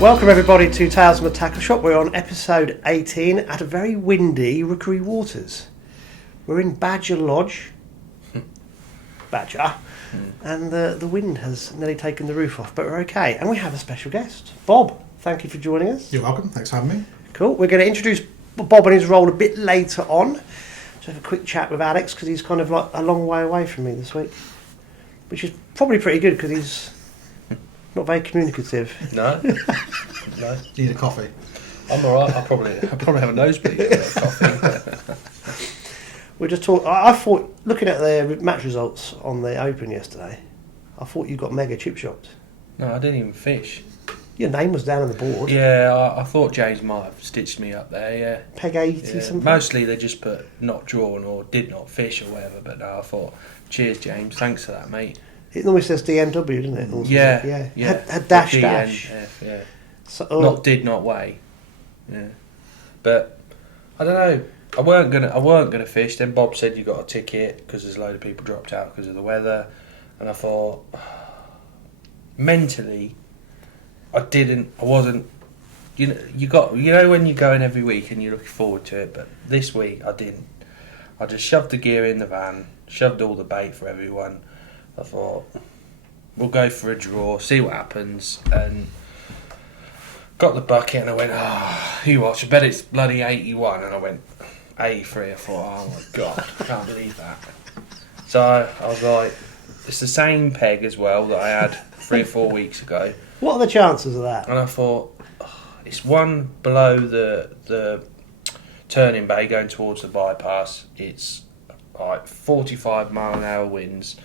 Welcome everybody to Tales from the Tackle Shop. We're on episode 18 at a very windy Rookery Waters. We're in Badger Lodge, and the wind has nearly taken the roof off, but we're okay. And we have a special guest, Bob. Thank you for joining us. You're welcome. Thanks for having me. Cool. We're going to introduce Bob and his role a bit later on. So have a quick chat with Alex because he's kind of like a long way away from me this week, which is probably pretty good because he's not very communicative. No. Need a coffee? I'm alright. I'll probably have a nosebleed for coffee. We just talked. I thought, looking at the match results on the Open yesterday, I thought you got mega chip shopped. No, I didn't even fish. Your name was down on the board. Yeah, I thought James might have stitched me up there. Yeah. Peg 80 something. Mostly they just put not drawn or did not fish or whatever. But no, I thought, cheers, James. Thanks for that, mate. It normally says DNW, doesn't it? Also, Yeah. Had dash. DNF, yeah. So, Not weigh. Yeah. But I don't know. I weren't gonna fish. Then Bob said you got a ticket because there's a load of people dropped out because of the weather, and I thought mentally, I wasn't. You know when you're going every week and you're looking forward to it, but this week I didn't. I just shoved the gear in the van, shoved all the bait for everyone. I thought we'll go for a draw, see what happens, and got the bucket and I went, you watch, I bet it's bloody 81, and I went 83. I thought, oh my god, I can't believe that. So I was like, it's the same peg as well that I had 3 or 4 weeks ago. What are the chances of that? And I thought, it's one below the turning bay going towards the bypass. It's like 45 mile an hour winds.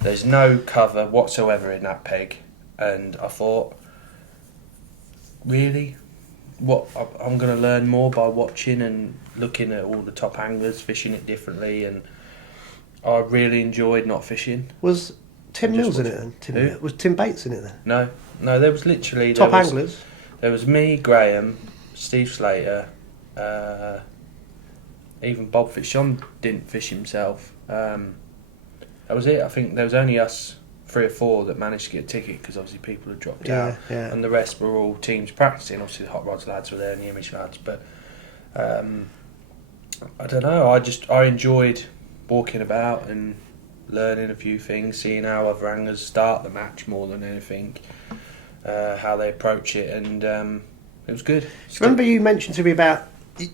There's no cover whatsoever in that peg. And I thought, really? What I'm going to learn more by watching and looking at all the top anglers fishing it differently, and I really enjoyed not fishing. Was Tim Mills in it then? Was Tim Bates in it then? No, there was literally... Anglers? There was me, Graham, Steve Slater, even Bob Fishon didn't fish himself. That was it. I think there was only us 3 or 4 that managed to get a ticket because obviously people had dropped out, and the rest were all teams practicing. Obviously the Hotrods lads were there and the Image lads, but I don't know, I enjoyed walking about and learning a few things, seeing how other anglers start the match more than anything, how they approach it, and it was good. Remember you mentioned to me about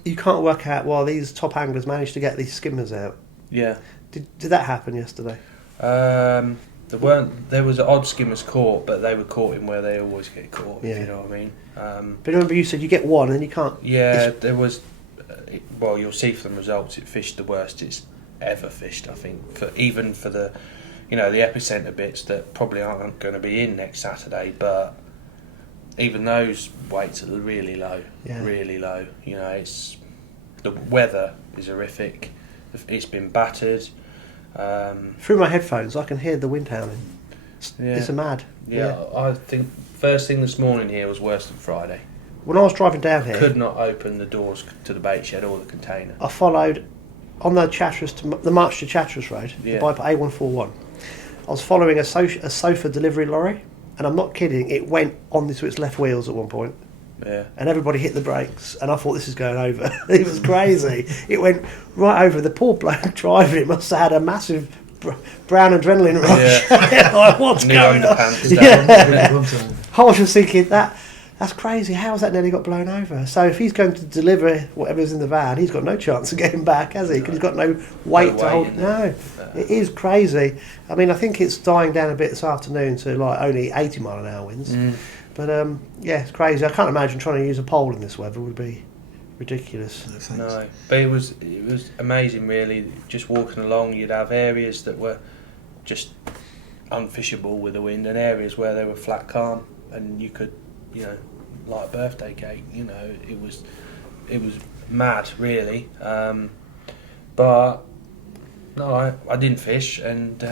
you can't work out why these top anglers managed to get these skimmers out. Yeah. Did that happen yesterday? There was odd skimmers caught, but they were caught in where they always get caught, if you know what I mean. But remember you said you get one and you can't... Yeah, there was... well, you'll see from the results, it fished the worst it's ever fished, I think. Even for the, the epicenter bits that probably aren't going to be in next Saturday, but even those weights are really low, really low. It's... The weather is horrific. It's been battered. Through my headphones I can hear the wind howling. It's a mad. I think first thing this morning here was worse than Friday. When I was driving down here, could not open the doors to the bait shed or the container. I followed on the the march to Chatteras Road, the bypass A141. I was following a sofa delivery lorry, and I'm not kidding, it went onto its left wheels at one point. Yeah. And everybody hit the brakes, and I thought this is going over. It was crazy. It went right over. The poor bloke driving it must have had a massive brown adrenaline rush. Yeah. Like, what's going on? I was just thinking that's crazy. How has that nearly got blown over? So if he's going to deliver whatever's in the van, he's got no chance of getting back, has he? Because he's got no weight to hold. No, it is crazy. I mean, I think it's dying down a bit this afternoon to like only 80 mile an hour winds. But it's crazy. I can't imagine trying to use a pole in this weather would be ridiculous. No, but it was amazing really. Just walking along, you'd have areas that were just unfishable with the wind, and areas where they were flat calm, and you could, like a birthday cake. It was mad really. But no, I didn't fish, and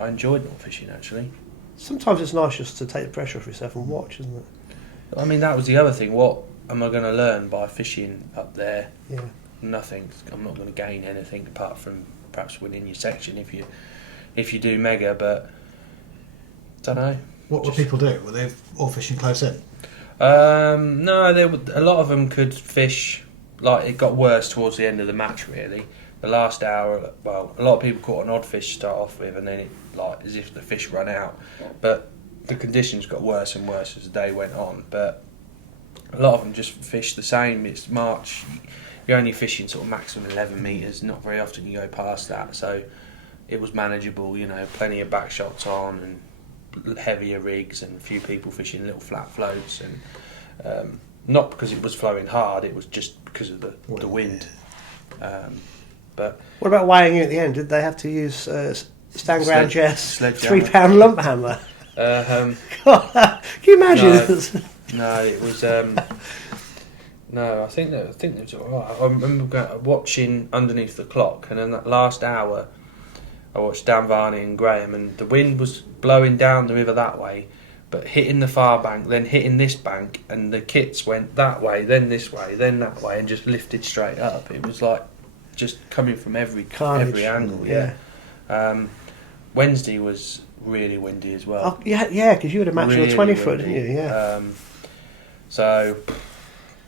I enjoyed not fishing actually. Sometimes it's nice just to take the pressure off yourself and watch, isn't it? I mean, that was the other thing. What am I going to learn by fishing up there? Yeah. Nothing. I'm not going to gain anything apart from perhaps winning your section if you do mega. But don't know. What would people do? Were they all fishing close in? No, a lot of them could fish. Like, it got worse towards the end of the match, really. The last hour, well, a lot of people caught an odd fish to start off with, and then it, like, as if the fish run out. But the conditions got worse and worse as the day went on. But a lot of them just fish the same. It's March. You're only fishing sort of maximum 11 metres. Not very often you go past that. So it was manageable, you know, plenty of back shots on and heavier rigs and a few people fishing little flat floats. And not because it was flowing hard, it was just because of the wind. But what about weighing in at the end? Did they have to use stand ground jets, sledgehammer. 3 pound lump hammer? Um, Can you imagine? No, it was. No, I think it was alright. I remember watching Underneath the Clock, and in that last hour, I watched Dan Varney and Graham, and the wind was blowing down the river that way, but hitting the far bank, then hitting this bank, and the kits went that way, then this way, then that way, and just lifted straight up. It was like just coming from every angle. Yeah. Wednesday was really windy as well. Oh, yeah, because you had a match on a 20 foot, windy. didn't you? Yeah. So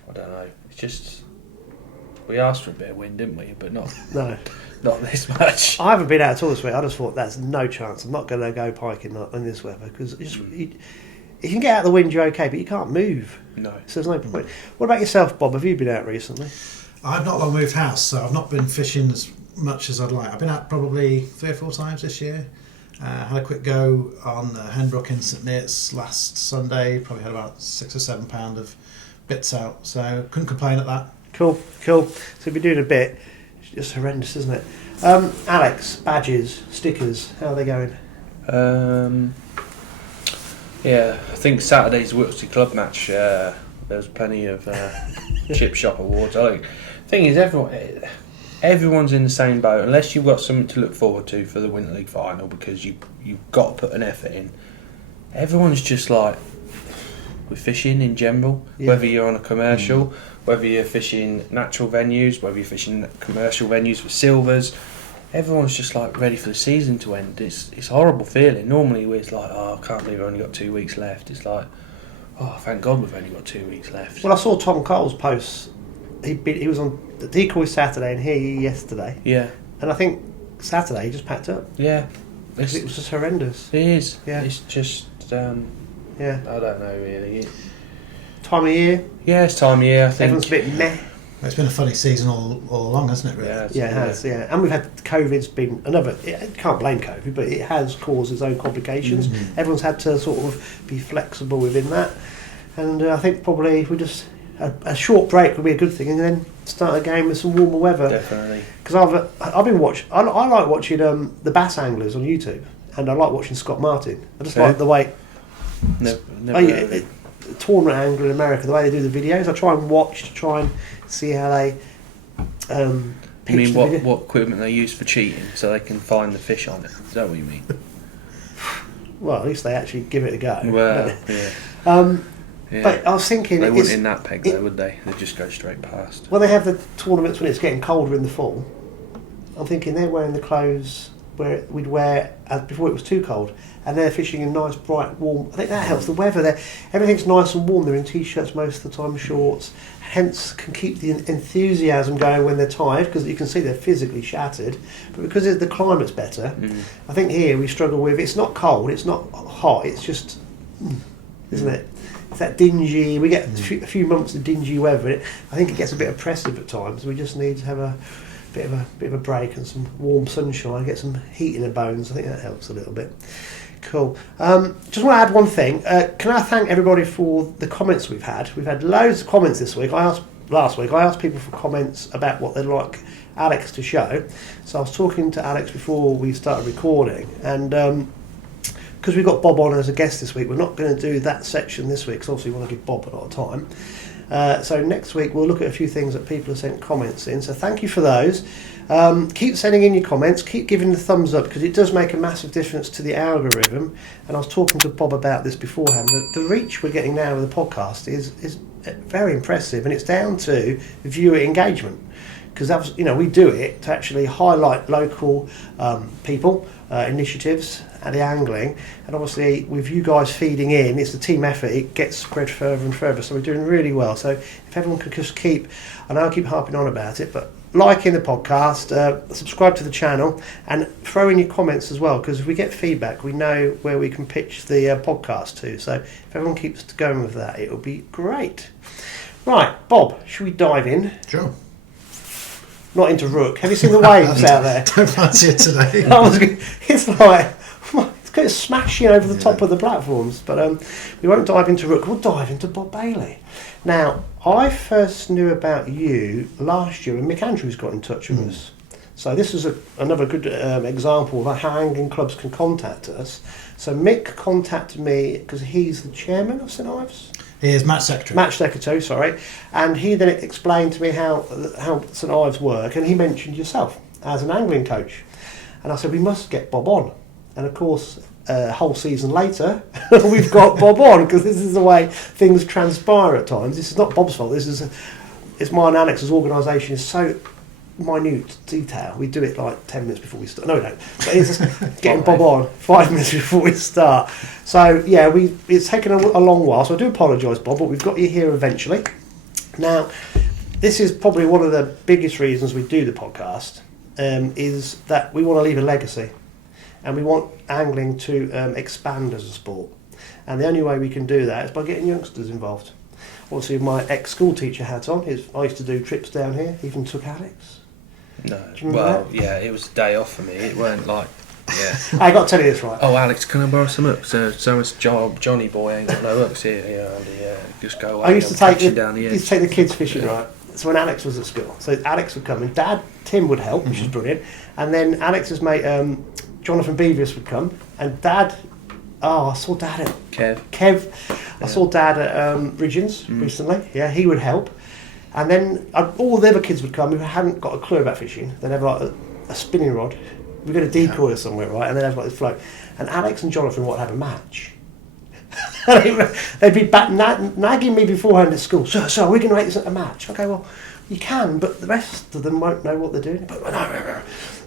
I don't know. It's just we asked for a bit of wind, didn't we? But not this much. I haven't been out at all this week. I just thought that's no chance. I'm not going to go piking in this weather because you can get out of the wind, you're okay, but you can't move. No. So there's no point. What about yourself, Bob? Have you been out recently? I've not long moved house, so I've not been fishing as much as I'd like. I've been out probably 3 or 4 times this year. Had a quick go on Henbrook in St Neots last Sunday. Probably had about 6 or 7 pound of bits out, so couldn't complain at that. Cool. So if you're doing a bit, it's just horrendous, isn't it? Alex, badges, stickers, how are they going? Yeah, I think Saturday's Wiltshire Club match, there was plenty of chip shop awards. I think the thing is, everyone's in the same boat unless you've got something to look forward to for the Winter League final, because you've got to put an effort in. Everyone's just like, we're fishing in general, whether you're on a commercial, whether you're fishing natural venues, whether you're fishing commercial venues for silvers. Everyone's just like ready for the season to end. It's a horrible feeling. Normally it's like, oh, I can't believe I've only got 2 weeks left. It's like, oh, thank God we've only got 2 weeks left. Well, I saw Tom Cole's posts. He was on the Decoy Saturday and here yesterday. Yeah. And I think Saturday he just packed up. Yeah. It was just horrendous. It is. Yeah. It's just, yeah. I don't know really. Time of year? Yeah, it's time of year, I think. Everyone's a bit meh. It's been a funny season all along, hasn't it, really? Yeah, it has, yeah. And we've had COVID's been another, can't blame COVID, but it has caused its own complications. Mm-hmm. Everyone's had to sort of be flexible within that. And I think probably we just, a short break would be a good thing, and then start again with some warmer weather. Definitely. Because I've been watching, I like watching the bass anglers on YouTube, and I like watching Scott Martin. I just like the way, tournament angler in America, the way they do the videos. I try and watch to try and see how they you mean what equipment they use for cheating so they can find the fish on it? Is that what you mean? Well, at least they actually give it a go. Well, yeah. Yeah. But I was thinking, they wouldn't in that peg though, would they? They'd just go straight past. When they have the tournaments when it's getting colder in the fall, I'm thinking they're wearing the clothes where we'd wear before it was too cold, and they're fishing in nice, bright, warm. I think that helps the weather. Everything's nice and warm. They're in t-shirts most of the time, shorts. Hence, can keep the enthusiasm going when they're tired, because you can see they're physically shattered. But because the climate's better, I think here we struggle with. It's not cold. It's not hot. It's just, isn't it? It's that dingy. We get a few months of dingy weather. I think it gets a bit oppressive at times. We just need to have a bit of a break and some warm sunshine, get some heat in the bones. I think that helps a little bit. Cool. Just want to add one thing. Can I thank everybody for the comments we've had? We've had loads of comments this week. Last week I asked people for comments about what they'd like Alex to show. So I was talking to Alex before we started recording, and because we've got Bob on as a guest this week, we're not going to do that section this week, because obviously we want to give Bob a lot of time. So next week we'll look at a few things that people have sent comments in. So thank you for those. Keep sending in your comments. Keep giving the thumbs up, because it does make a massive difference to the algorithm. And I was talking to Bob about this beforehand. The reach we're getting now with the podcast is very impressive, and it's down to viewer engagement. because we do it to actually highlight local people, initiatives, and the angling. And obviously, with you guys feeding in, it's a team effort. It gets spread further and further. So we're doing really well. So if everyone could just I know I keep harping on about it, but liking the podcast, subscribe to the channel, and throw in your comments as well, because if we get feedback, we know where we can pitch the podcast to. So if everyone keeps going with that, it'll be great. Right, Bob, should we dive in? Sure. Not into rook. Have you seen the waves out there? Don't fancy it today. It's like it's kind of smashing over the top of the platforms. But we won't dive into rook. We'll dive into Bob Bailey. Now, I first knew about you last year when Mick Andrews got in touch with us. So this is another good example of how angling clubs can contact us. So Mick contacted me because he's the chairman of St Ives. He is match secretary. Match secretary, sorry. And he then explained to me how St Ives work, and he mentioned yourself as an angling coach. And I said, we must get Bob on. And of course, a whole season later, we've got Bob on, because this is the way things transpire at times. This is not Bob's fault. It's mine and Alex's organisation is so minute detail. We do it like 10 minutes before we start. No, we don't. But it's just getting Bob on 5 minutes before we start. So yeah, it's taken a long while. So I do apologise, Bob, but we've got you here eventually. Now, this is probably one of the biggest reasons we do the podcast, is that we want to leave a legacy, and we want angling to expand as a sport. And the only way we can do that is by getting youngsters involved. Obviously, my ex-school teacher hat on. I used to do trips down here. Even took Alex. No, well, yeah, it was a day off for me. It weren't like, yeah. I got to tell you this, right? Oh, Alex, can I borrow some hooks? So much Johnny boy ain't got no hooks here. Yeah, just go away. I used to take the kids fishing, right? So when Alex was at school, so Alex would come and Dad Tim would help, which is brilliant. And then Alex's mate Jonathan Beavis would come, and Dad. Oh, I saw Dad at Kev. I saw Dad at Ridgens recently. Yeah, he would help. And then all the other kids would come who hadn't got a clue about fishing. They'd have like a spinning rod. We'd get a decoy somewhere, right? And they'd have like this float. And Alex and Jonathan would have a match. They'd be nagging me beforehand at school. So we're going to make this a match. Okay, well, you can, but the rest of them won't know what they're doing.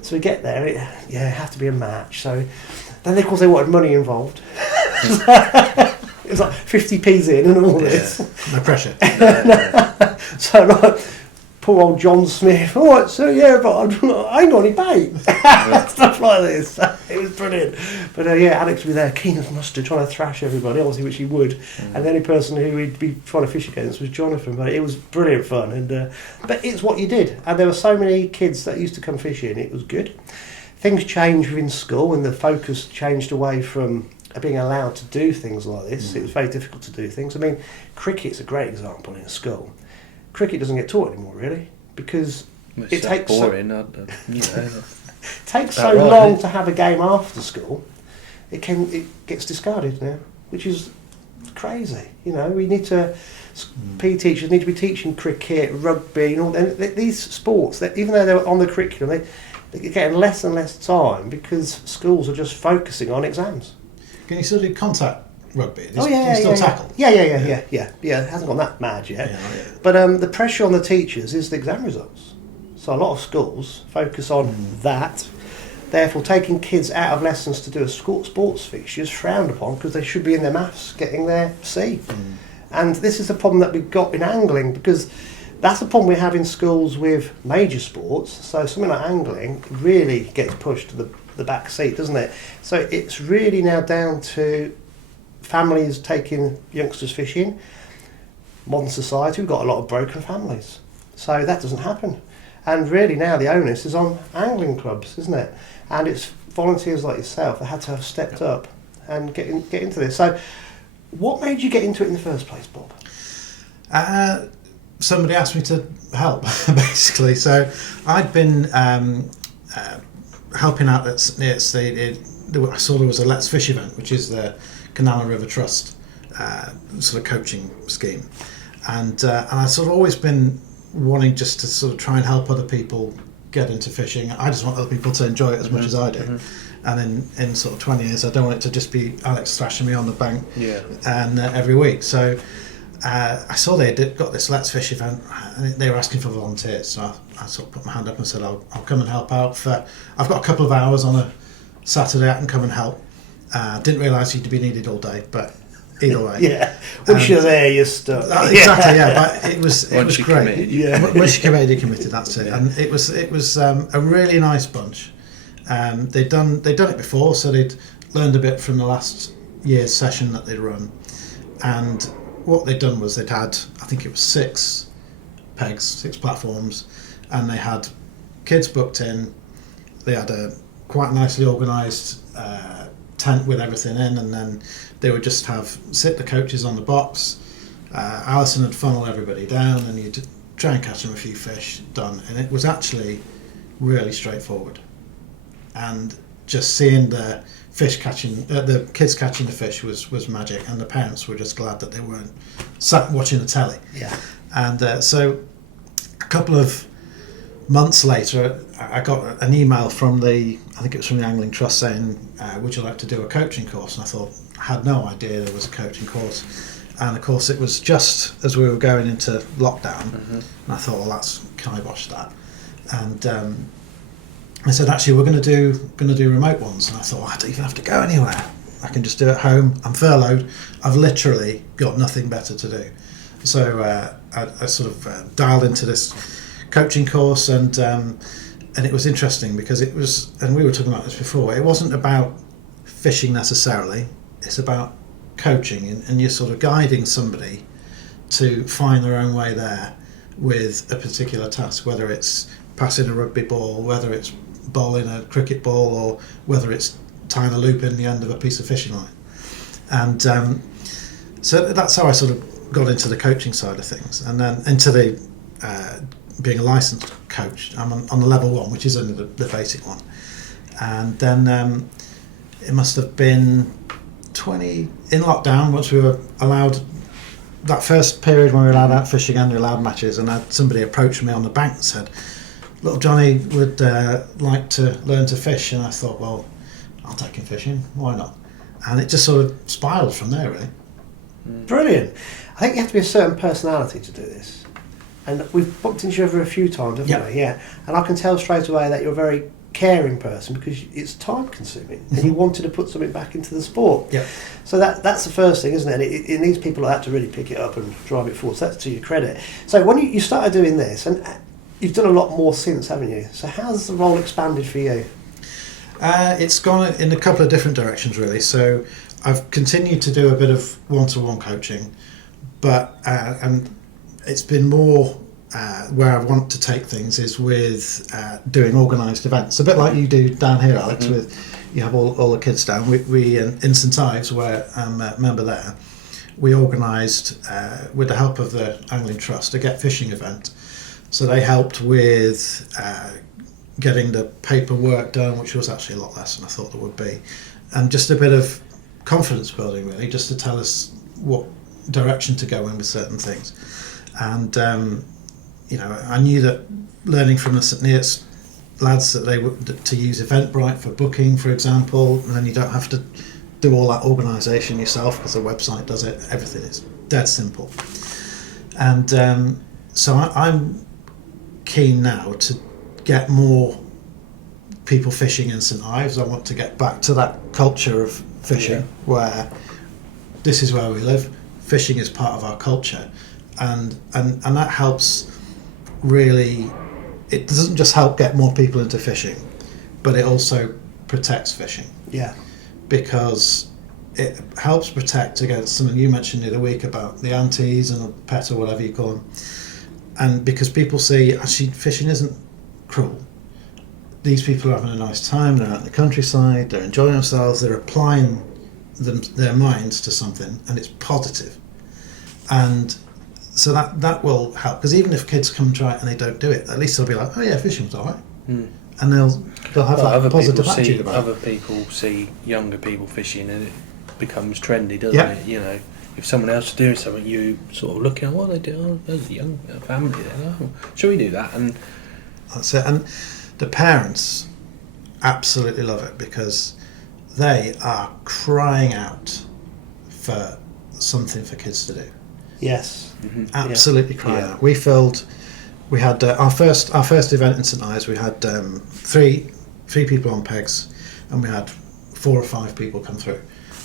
So we get there, it have to be a match. So then, of course, they wanted money involved. It was like 50p's in and all this. No pressure. So like, poor old John Smith. All right, so yeah, but I ain't got any bait. Stuff like this. It was brilliant. But Alex would be there, keen as mustard, trying to thrash everybody, obviously, which he would. And the only person who he'd be trying to fish against was Jonathan. But it was brilliant fun. And but it's what you did. And there were so many kids that used to come fishing. It was good. Things changed within school, and the focus changed away from being allowed to do things like this. It was very difficult to do things. I mean, cricket's a great example in school. Cricket doesn't get taught anymore, really, because it takes boring. takes so long to have a game after school. It gets discarded now, which is crazy. We need to. PE teachers need to be teaching cricket, rugby, and all. And these sports, that even though they're on the curriculum, they're getting less and less time because schools are just focusing on exams. Can you still do contact rugby? Can you still tackle? Yeah. It hasn't gone that mad yet. But the pressure on the teachers is the exam results. So a lot of schools focus on that. Therefore, taking kids out of lessons to do a sports fixture is frowned upon because they should be in their maths, getting their C. And this is a problem that we've got in angling, because that's a problem we have in schools with major sports. So something like angling really gets pushed to the back seat, doesn't it? So it's really now down to families taking youngsters fishing. Modern society, we've got a lot of broken families. So that doesn't happen. And really now the onus is on angling clubs, isn't it? And it's volunteers like yourself that had to have stepped up and get into this. So what made you get into it in the first place, Bob? Somebody asked me to help, basically. So I'd been helping out I saw there was a Let's Fish event, which is the Canal and River Trust sort of coaching scheme. And I've sort of always been wanting just to sort of try and help other people get into fishing. I just want other people to enjoy it as much as I do. And in sort of 20 years, I don't want it to just be Alex thrashing me on the bank and every week. So I saw they got this Let's Fish event, and they were asking for volunteers. So I sort of put my hand up and said, I'll come and help out. I've got a couple of hours on a Saturday. I can come and help. Didn't realise you'd be needed all day, but either way. Yeah. Once you're there, you're stuck. Exactly. Yeah. But it was great. Committed. Yeah. Once you're committed, you're committed. That's it. And it was a really nice bunch. They'd done it before, so they'd learned a bit from the last year's session that they'd run. And what they'd done was they'd had, I think it was 6 pegs, 6 platforms, and they had kids booked in. They had a quite nicely organised tent with everything in, and then they would just sit the coaches on the box. Alison would funnel everybody down, and you'd try and catch them a few fish, done. And it was actually really straightforward. And just seeing the the kids catching the fish was magic, and the parents were just glad that they weren't sat watching the telly. Yeah. And so a couple of months later, I got an email from I think it was from the Angling Trust saying, would you like to do a coaching course? And I thought, I had no idea there was a coaching course. And of course it was just as we were going into lockdown, and I thought, well, that's kibosh that. And I said, actually, we're going to do remote ones. And I thought, I don't even have to go anywhere. I can just do it at home. I'm furloughed. I've literally got nothing better to do. So I sort of dialed into this coaching course, and it was interesting because it was, and we were talking about this before, it wasn't about fishing necessarily. It's about coaching, and you're sort of guiding somebody to find their own way there with a particular task, whether it's passing a rugby ball, whether it's bowling a cricket ball, or whether it's tying a loop in the end of a piece of fishing line. And so that's how I sort of got into the coaching side of things, and then into the being a licensed coach. I'm on the level 1, which is only the basic one. And then it must have been in lockdown, once we were allowed, that first period when we were allowed out fishing and we were allowed matches, and somebody approached me on the bank and said, little Johnny would like to learn to fish. And I thought, well, I'll take him fishing, why not? And it just sort of spiraled from there, really. Brilliant. I think you have to be a certain personality to do this. And we've bumped into each other a few times, haven't we? Yeah. And I can tell straight away that you're a very caring person, because it's time consuming and you wanted to put something back into the sport. Yeah. So that's the first thing, isn't it? It needs people like that to really pick it up and drive it forward. So that's to your credit. So when you started doing this, and you've done a lot more since, haven't you? So how's the role expanded for you? It's gone in a couple of different directions, really. So I've continued to do a bit of one-to-one coaching, but and it's been more where I want to take things is with doing organised events. A bit like you do down here, Alex, with you have all the kids down. We in St Ives, where I'm a member there, we organised, with the help of the Angling Trust, a Get Fishing event. So they helped with getting the paperwork done, which was actually a lot less than I thought there would be, and just a bit of confidence building, really, just to tell us what direction to go in with certain things. And I knew that learning from the St Ives lads that they would to use Eventbrite for booking, for example, and then you don't have to do all that organisation yourself because the website does it. Everything is dead simple. And so I'm keen now to get more people fishing in St Ives. I want to get back to that culture of fishing, where this is where we live. Fishing is part of our culture, and that helps. Really, it doesn't just help get more people into fishing, but it also protects fishing. Yeah. Because it helps protect against something you mentioned the other week about the aunties and the pet or whatever you call them. And because people see, actually, fishing isn't cruel. These people are having a nice time, they're out in the countryside, they're enjoying themselves, they're applying their minds to something, and it's positive. And so that will help, because even if kids come and try it and they don't do it, at least they'll be like, oh yeah, fishing's all right. And they'll have that positive attitude about it. Other people see younger people fishing and it becomes trendy, doesn't it? You know, if someone else is doing something, you sort of look at what they do. Oh, there's a young family there. Oh, shall we do that? And that's it. And the parents absolutely love it, because they are crying out for something for kids to do. Yes. Mm-hmm. Absolutely crying out. We had our first event in St Ives. We had three people on pegs, and we had 4 or 5 people come through.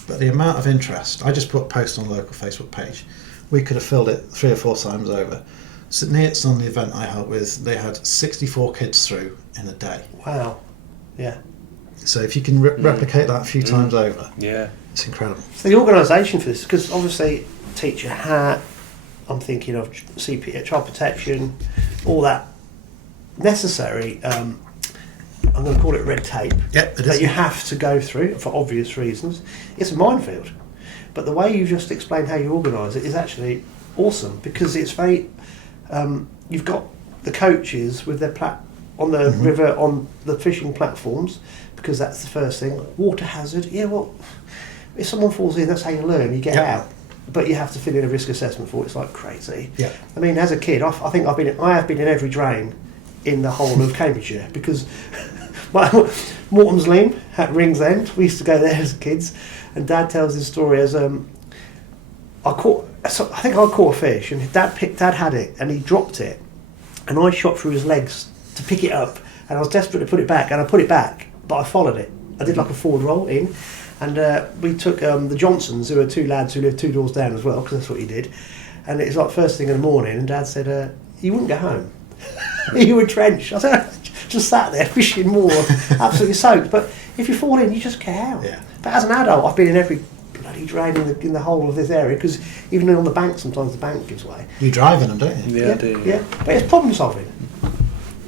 But the amount of interest, I just put a post on the local Facebook page. We could have filled it 3 or 4 times over. St Ives, on the event I helped with, they had 64 kids through in a day. Wow. Yeah. So if you can replicate that a few times over, it's incredible. So the organisation for this, because obviously teacher hat, I'm thinking of CP, child protection, all that necessary. I'm going to call it red tape. Yep, it is. That you have to go through for obvious reasons. It's a minefield, but the way you've just explained how you organise it is actually awesome, because it's very. You've got the coaches with their on the river, on the fishing platforms, because that's the first thing. Water hazard. Yeah, well, if someone falls in, that's how you learn. You get out. But you have to fill in a risk assessment for it. It's like crazy. Yeah. I mean, as a kid, I think I have been in every drain in the whole of Cambridgeshire, because Morton's Lane at Ringsend, we used to go there as kids, and Dad tells his story as I think I caught a fish, and Dad had it, and he dropped it, and I shot through his legs to pick it up, and I was desperate to put it back, and I put it back, but I followed it. I did like a forward roll in, and we took the Johnsons, who were 2 lads who lived 2 doors down as well, because that's what he did, and it's like first thing in the morning, and Dad said, you wouldn't go home. You were drenched. I said, just sat there fishing more, absolutely soaked. But if you fall in, you just get out. Yeah. But as an adult, I've been in every bloody drain in the whole of this area, because even on the bank, sometimes the bank gives way. You drive in them, don't you? Yeah, I do. Yeah, but it's problem solving.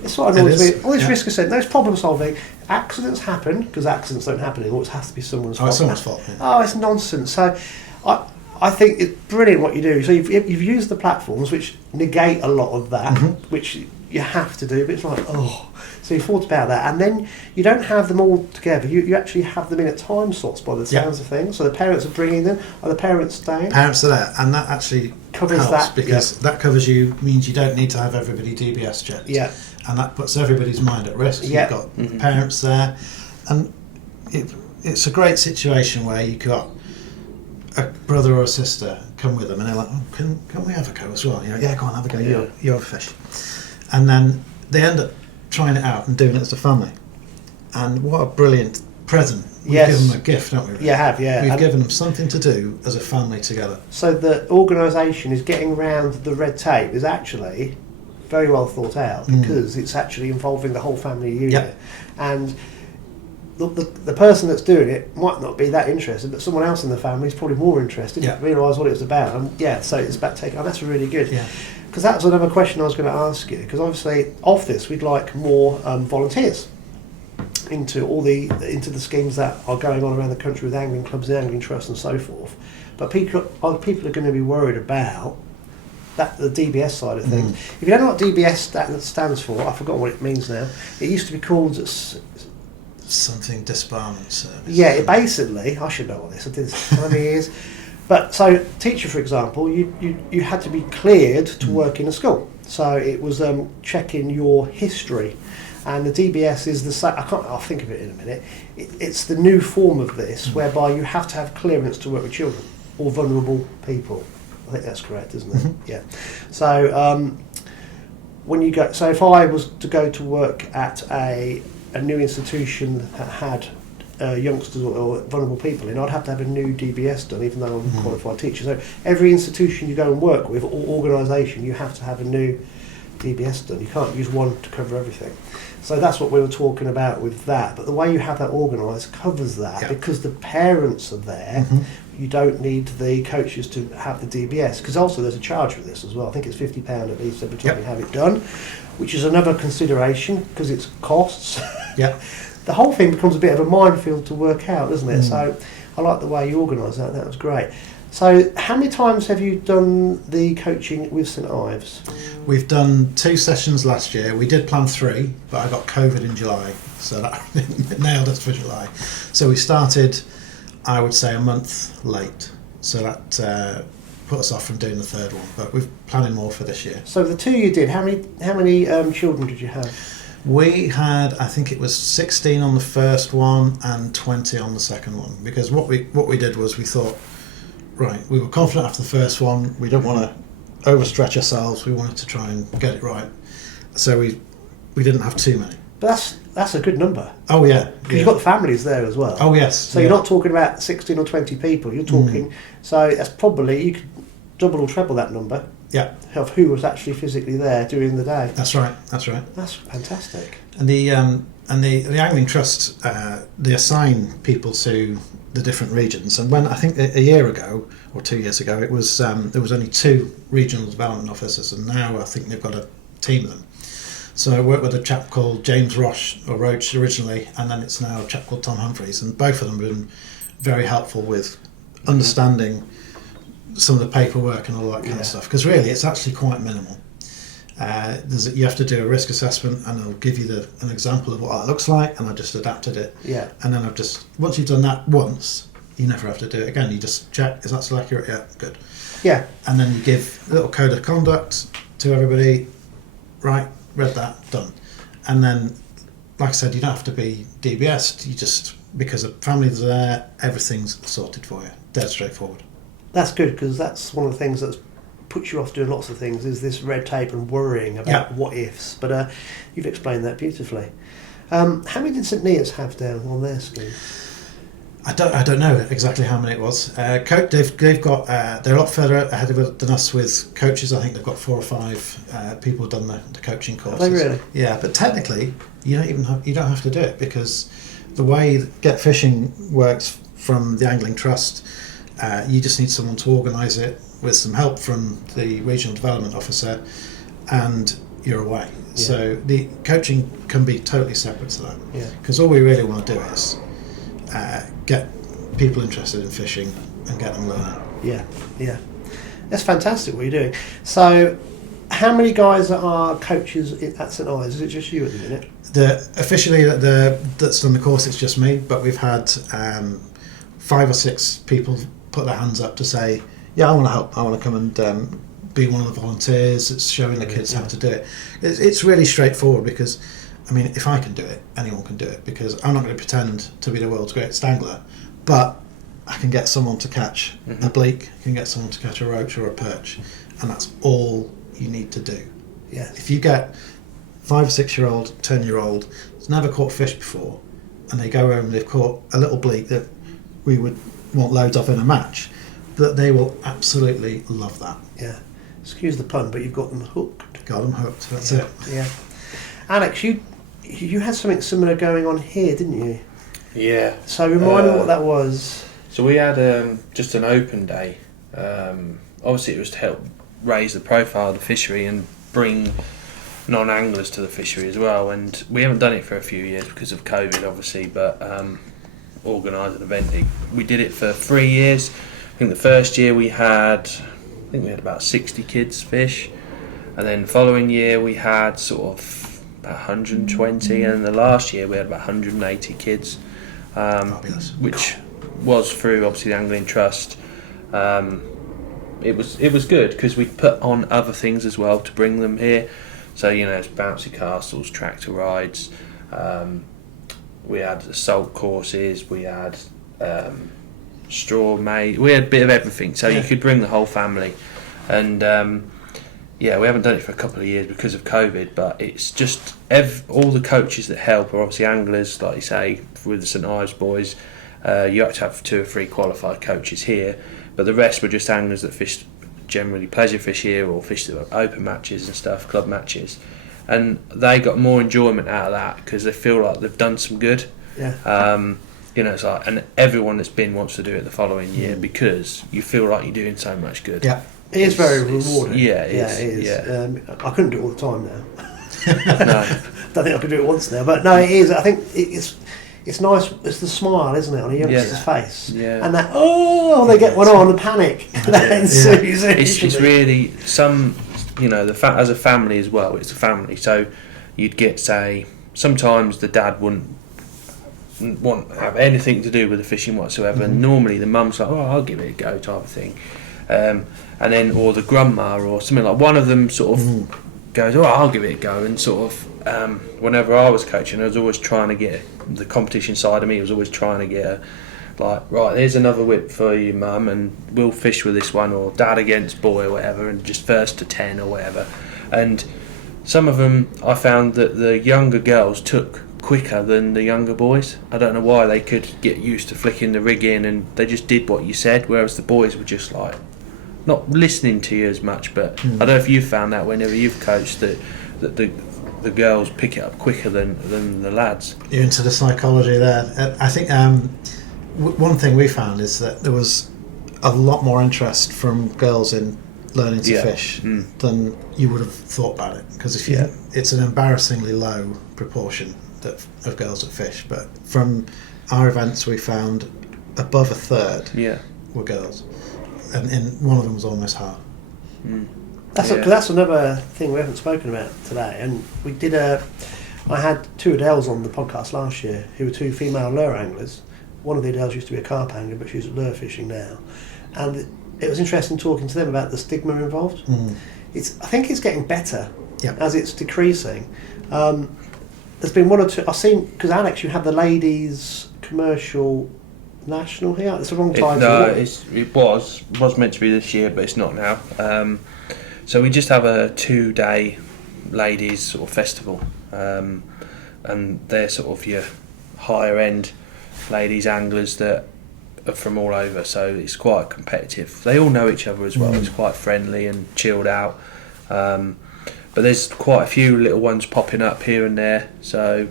It's what annoys me. All this risk assessment, those problem solving. Accidents happen, because accidents don't happen anymore. It has to be someone's fault. It's someone's fault. Yeah. Oh, it's nonsense. So, I think it's brilliant what you do. So you've used the platforms which negate a lot of that, which you have to do. But it's like, so you thought about that, and then you don't have them all together. You actually have them in at time slots by the sounds of things. So the parents are bringing them, or the parents staying. Parents are there, and that actually covers helps, that, because that covers you, means you don't need to have everybody DBS checked. Yeah. And that puts everybody's mind at risk. Yeah. You've got parents there, and it's a great situation where you've got a brother or a sister come with them, and they're like, can we have a go as well? You know, go on, have a go. Yeah. You have a fish, and then they end up trying it out and doing it as a family. And what a brilliant present! We've given them a gift, don't we? Really? Yeah. We've given them something to do as a family together. So the organisation is getting around the red tape is actually very well thought out, because it's actually involving the whole family unit, and the person that's doing it might not be that interested, but someone else in the family is probably more interested to realise what it's about. And so it's about taking. That's really good. Yeah. Because that was another question I was going to ask you. Because obviously, of this, we'd like more volunteers into the schemes that are going on around the country with angling clubs and angling trusts and so forth. But people are going to be worried about the DBS side of things. If you don't know what DBS stands for, I've forgotten what it means now. It used to be called something disbarment service. Yeah, it basically, I should know all this. I did this for many years. But so, teacher, for example, you had to be cleared to work in a school. So it was checking your history, and the DBS is the same. I'll think of it in a minute. It's the new form of this, whereby you have to have clearance to work with children or vulnerable people. I think that's correct, isn't it? Yeah. So when you go, so if I was to go to work at a new institution that had youngsters or vulnerable people in, I'd have to have a new DBS done, even though I'm a qualified teacher. So every institution you go and work with, or organisation, you have to have a new DBS done. You can't use one to cover everything. So that's what we were talking about with that. But the way you have that organised covers that, because the parents are there. You don't need the coaches to have the DBS, because also there's a charge for this as well. I think it's £50 at least every time you have it done, which is another consideration, because it's costs. The whole thing becomes a bit of a minefield to work out, doesn't it? So I like the way you organise that. That was great. So how many times have you done the coaching with St Ives? We've done 2 sessions last year. We did plan 3, but I got COVID in July, so that nailed us for July. So we started, I would say, a month late. So that put us off from doing the 3rd one, but we're planning more for this year. So the 2 you did, how many children did you have? We had, I think it was 16 on the first one and 20 on the second one, because what we did was we thought, right, we were confident after the first one. We don't want to overstretch ourselves. We wanted to try and get it right. So we didn't have too many. But that's a good number. Oh yeah, Because you've got the families there as well. Oh yes. So you're not talking about 16 or 20 people. You're talking. So that's probably, you could double or treble that number. Yeah. Of who was actually physically there during the day. That's right. That's fantastic. And the Angling Trust, they assign people to the different regions. And when I think a year ago or 2 years ago, it was there was only 2 regional development officers, and now I think they've got a team of them. So I worked with a chap called James Roche originally, and then it's now a chap called Tom Humphreys, and both of them have been very helpful with understanding some of the paperwork and all that kind of stuff. Because really, it's actually quite minimal. You have to do a risk assessment, and I'll give you an example of what that looks like, and I just adapted it. Yeah. And then once you've done that once, you never have to do it again. You just check, is that still accurate? Yeah, good. Yeah. And then you give a little code of conduct to everybody. Right, read that, done. And then, like I said, you don't have to be DBS'd. You just, because the family's there, everything's sorted for you. Dead straightforward. That's good, because that's one of the things that's puts you off doing lots of things, is this red tape and worrying about what ifs. But you've explained that beautifully. How many did St Ives have down on their scheme? I don't know exactly how many it was. They've got they're a lot further ahead than us with coaches. I think they've got 4 or 5 people who've done the coaching courses. Have they really? Yeah, but technically you don't have to do it, because the way Get Fishing works from the Angling Trust, you just need someone to organise it with some help from the regional development officer, and you're away. Yeah. So the coaching can be totally separate to that. Yeah. Because all we really want to do is get people interested in fishing and get them learning. Yeah. That's fantastic what you're doing. So, how many guys are coaches at St Ives? Is it just you at the minute? Officially, that's done the course, it's just me, but we've had 5 or 6 people put their hands up to say, yeah, I want to help. I want to come and be one of the volunteers. It's showing the kids how to do it. It's really straightforward, because, I mean, if I can do it, anyone can do it, because I'm not going to pretend to be the world's greatest angler, but I can get someone to catch a bleak, I can get someone to catch a roach or a perch, and that's all you need to do. Yeah. If you get 5 or 6-year-old, 10-year-old who's never caught fish before, and they go home and they've caught a little bleak that we would want loads of in a match, that they will absolutely love that. Yeah. Excuse the pun, but you've got them hooked. Got them hooked, that's it. Yeah. Alex, you had something similar going on here, didn't you? Yeah. So remind me what that was. So we had just an open day. Obviously it was to help raise the profile of the fishery and bring non-anglers to the fishery as well, and we haven't done it for a few years because of COVID obviously, but organise an event. We did it for 3 years. I think the first year we had about 60 kids fish, and then the following year we had sort of about 120, and the last year we had about 180 kids, which was through obviously the Angling Trust. It was good because we put on other things as well to bring them here. So it's bouncy castles, tractor rides. We had assault courses. We had straw made. We had a bit of everything, so you could bring the whole family. And we haven't done it for a couple of years because of COVID. But it's just all the coaches that help are obviously anglers, like you say, with the St Ives boys. You have to have 2 or 3 qualified coaches here, but the rest were just anglers that fished generally pleasure fish here or fish the open matches and stuff, club matches, and they got more enjoyment out of that because they feel like they've done some good. It's like, and everyone that's been wants to do it the following year because you feel like you're doing so much good. Yeah, it is very rewarding. It is. Yeah. I couldn't do it all the time now. No, don't think I could do it once now, but no, it is. I think it's nice. It's the smile, isn't it, on a youngster's face? Yeah. And that they get one on, the panic that ensues. It's really some, as a family as well. It's a family, so you'd get, say, sometimes the dad wouldn't have anything to do with the fishing whatsoever. And normally the mum's like, I'll give it a go, type of thing. And then, or the grandma or something, like one of them sort of goes, I'll give it a go, and sort of whenever I was coaching, I was always trying to get the competition side of me. I was always trying to get Like, right, here's another whip for you, mum, and we'll fish with this one, or dad against boy or whatever, and just first to 10 or whatever. And some of them, I found that the younger girls took quicker than the younger boys. I don't know why. They could get used to flicking the rig in, and they just did what you said, whereas the boys were just like not listening to you as much. But I don't know if you've found that whenever you've coached that the girls pick it up quicker than the lads. You're into the psychology there. I think one thing we found is that there was a lot more interest from girls in learning to fish than you would have thought about it, because it's an embarrassingly low proportion of girls that fish, but from our events we found above a third were girls, and one of them was almost half. That's another thing we haven't spoken about today, and we did I had two Adels on the podcast last year who were two female lure anglers. One of the Adels used to be a carp angler, but she's lure fishing now, and it was interesting talking to them about the stigma involved. I think it's getting better as it's decreasing. There's been one or two I've seen, because Alex, you have the ladies commercial national here. It's the wrong title. It was meant to be this year, but it's not now. So we just have a 2-day ladies sort of festival, and they're sort of your higher end ladies anglers that are from all over. So it's quite competitive. They all know each other as well. It's quite friendly and chilled out. But there's quite a few little ones popping up here and there. So,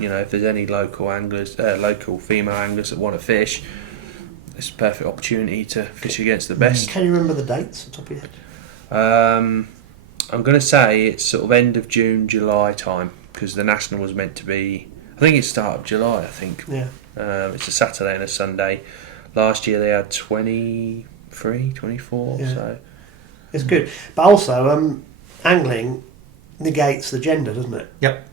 if there's any local anglers, local female anglers that want to fish, it's a perfect opportunity to fish against the best. Can you remember the dates on top of your head? I'm going to say it's sort of end of June, July time, because the national was meant to be, I think it's start of July, I think. Yeah. It's a Saturday and a Sunday. Last year they had 23, 24, so... It's good. But also, angling negates the gender, doesn't it? Yep.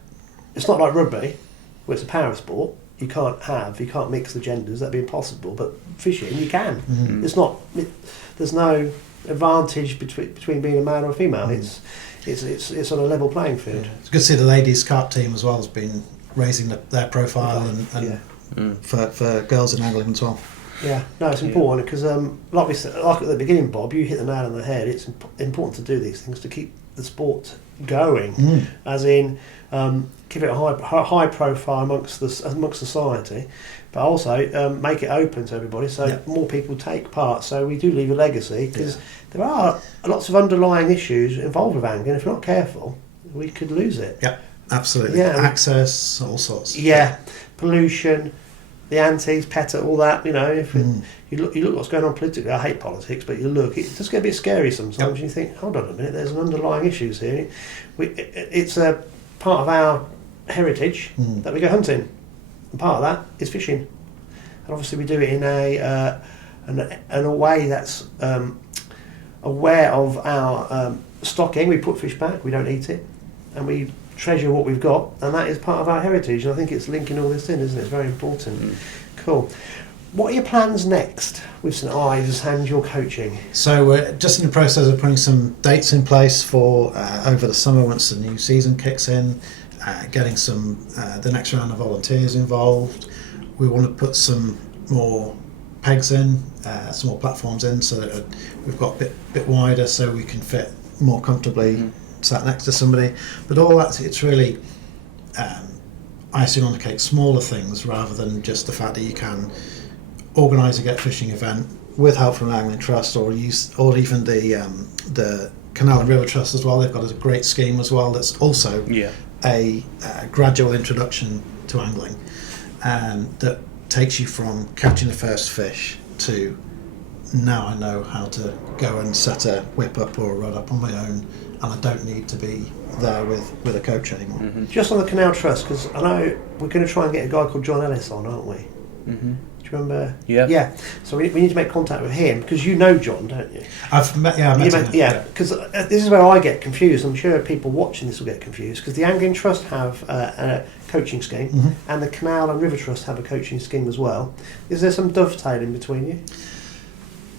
It's not like rugby, where it's a power sport. You can't mix the genders. That'd be impossible. But fishing, you can. It's not. There's no advantage between being a man or a female. It's on a level playing field. It's good to see the ladies carp team as well has been raising their profile and for girls in angling as well. Yeah, no, it's important because, like we said, like at the beginning, Bob, you hit the nail on the head. It's important to do these things to keep the sport going, as in keep it a high profile amongst society, but also make it open to everybody so more people take part. So we do leave a legacy, because there are lots of underlying issues involved with angling. If we're not careful, we could lose it. Yeah, absolutely. Access, all sorts. Yeah, pollution. The antis, PETA, all that, if you look what's going on politically. I hate politics, but you look, it does get a bit scary sometimes. You think, hold on a minute, there's an underlying issues here. It's a part of our heritage that we go hunting, and part of that is fishing. And obviously we do it in a way that's aware of our stocking. We put fish back, we don't eat it, and we treasure what we've got, and that is part of our heritage. And I think it's linking all this in, isn't it? It's very important. Cool. What are your plans next with St Ives and your coaching? So we're just in the process of putting some dates in place for over the summer once the new season kicks in, getting some the next round of volunteers involved. We want to put some more pegs in, some more platforms in, so that we've got a bit wider so we can fit more comfortably sat next to somebody. But all that, it's really icing on the cake, smaller things, rather than just the fact that you can organise a get fishing event with help from an angling trust, or even the Canal and River Trust as well. They've got a great scheme as well that's also a gradual introduction to angling, that takes you from catching the first fish to now I know how to go and set a whip up or a rod up on my own, and I don't need to be there with a coach anymore. Just on the Canal Trust, because I know we're going to try and get a guy called John Ellis on, aren't we? Do you remember? Yeah. So we need to make contact with him, because you know John, don't you? I've met him. Yeah, because this is where I get confused. I'm sure people watching this will get confused, because the Angling Trust have a coaching scheme, and the Canal and River Trust have a coaching scheme as well. Is there some dovetailing between you?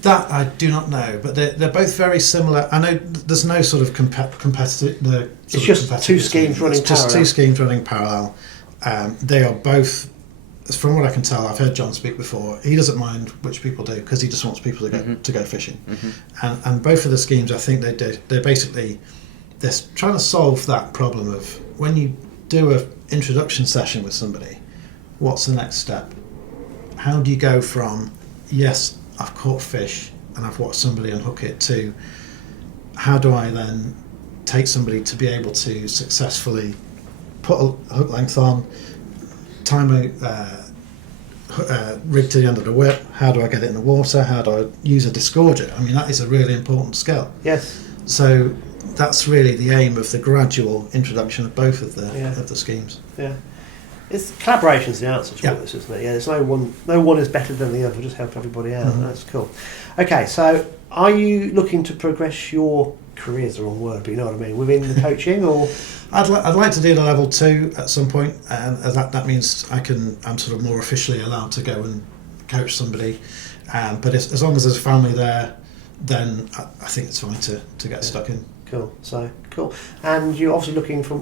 That I do not know, but they're both very similar. I know there's no sort of competitive. It's just two schemes running parallel. Just two schemes running parallel. They are both from what I can tell, I've heard John speak before. He doesn't mind which people do because he just wants people to go fishing. And both of the schemes, I think they're basically they're trying to solve that problem of when you do a introduction session with somebody, what's the next step? How do you go from yes, I've caught fish and I've watched somebody unhook it to how do I then take somebody to be able to successfully put a hook length on, time a rig to the end of the whip, how do I get it in the water, how do I use a disgorger? I mean, that is a really important skill. Yes. So that's really the aim of the gradual introduction of both of the schemes. Yeah. It's collaboration's the answer to all this, isn't it? Yeah, there's no one is better than the other, just help everybody out. That's cool. Okay, so are you looking to progress your career is the wrong word, but you know what I mean, within the coaching, or I'd like to do the level 2 at some point, and that means I'm sort of more officially allowed to go and coach somebody. But as long as there's a family there, then I think it's fine to get stuck in. Cool. So cool. And you're obviously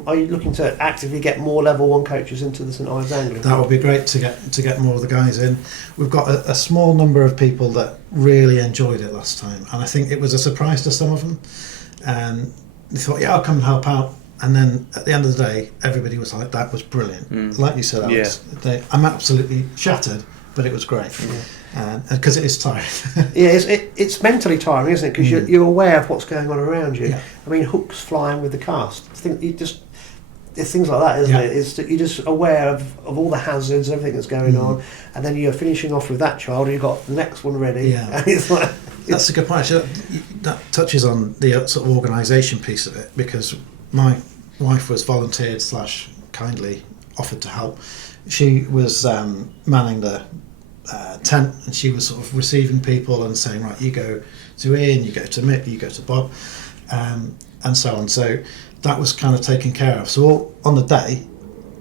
are you looking to actively get more level 1 coaches into the St Ives Angling? That would be great to get more of the guys in. We've got a small number of people that really enjoyed it last time, and I think it was a surprise to some of them. And they thought, yeah, I'll come and help out. And then at the end of the day, everybody was like, that was brilliant. Like you said, Alex, I'm absolutely shattered, but it was great. Because it is tiring. Yeah, it's mentally tiring, isn't it? Because you're aware of what's going on around you. Yeah. I mean, hooks flying with the cast. It's things like that, isn't it? It's you're just aware of all the hazards, everything that's going on, and then you're finishing off with that child, and you've got the next one ready. Yeah. And it's like... That's a good point. Actually, that touches on the sort of organisation piece of it, because my wife was volunteered / kindly offered to help. She was manning the tent, and she was sort of receiving people and saying, right, you go to Ian, you go to Mick, you go to Bob, and so on. So that was kind of taken care of. So on the day,